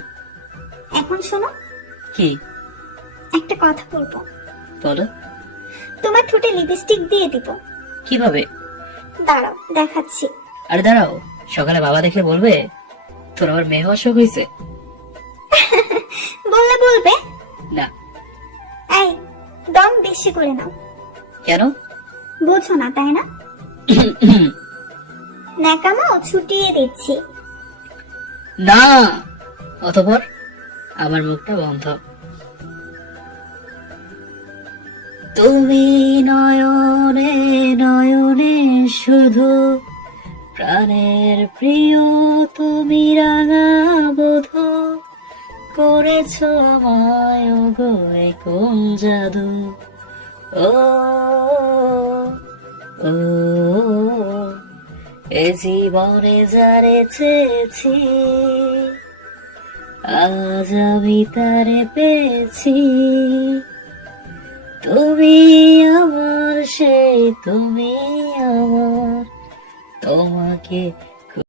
এখন শোনো, কি? একটা কথা বলবো। বলো। তোমার ঠোঁটে লিপস্টিক দিয়ে দিব। কিভাবে? দাঁড়াও, দেখাচ্ছি। আরে দাঁড়াও, সকালে বাবা দেখলে বলবে তোর আবার মেয়ে হওয়ার শখ হয়েছে। বললে বলবে না। এই, দম বেশি করে নাও। কেন? বুঝো না তাই না? ন্যাকামো ছুটিয়ে দিচ্ছি। না। অতঃপর আমার মুখটা বন্ধ। তুমি নয়নে নয়নে শুধু প্রাণের প্রিয়, তুমি রাঙা বোধ করেছ আমায় গো কোন জাদু। ও ও, এ জীবনে যারে চেয়েছি, আজ আমি তারে পেয়েছি। তুমি আমার সেই, তুমি আমার, তোমাকে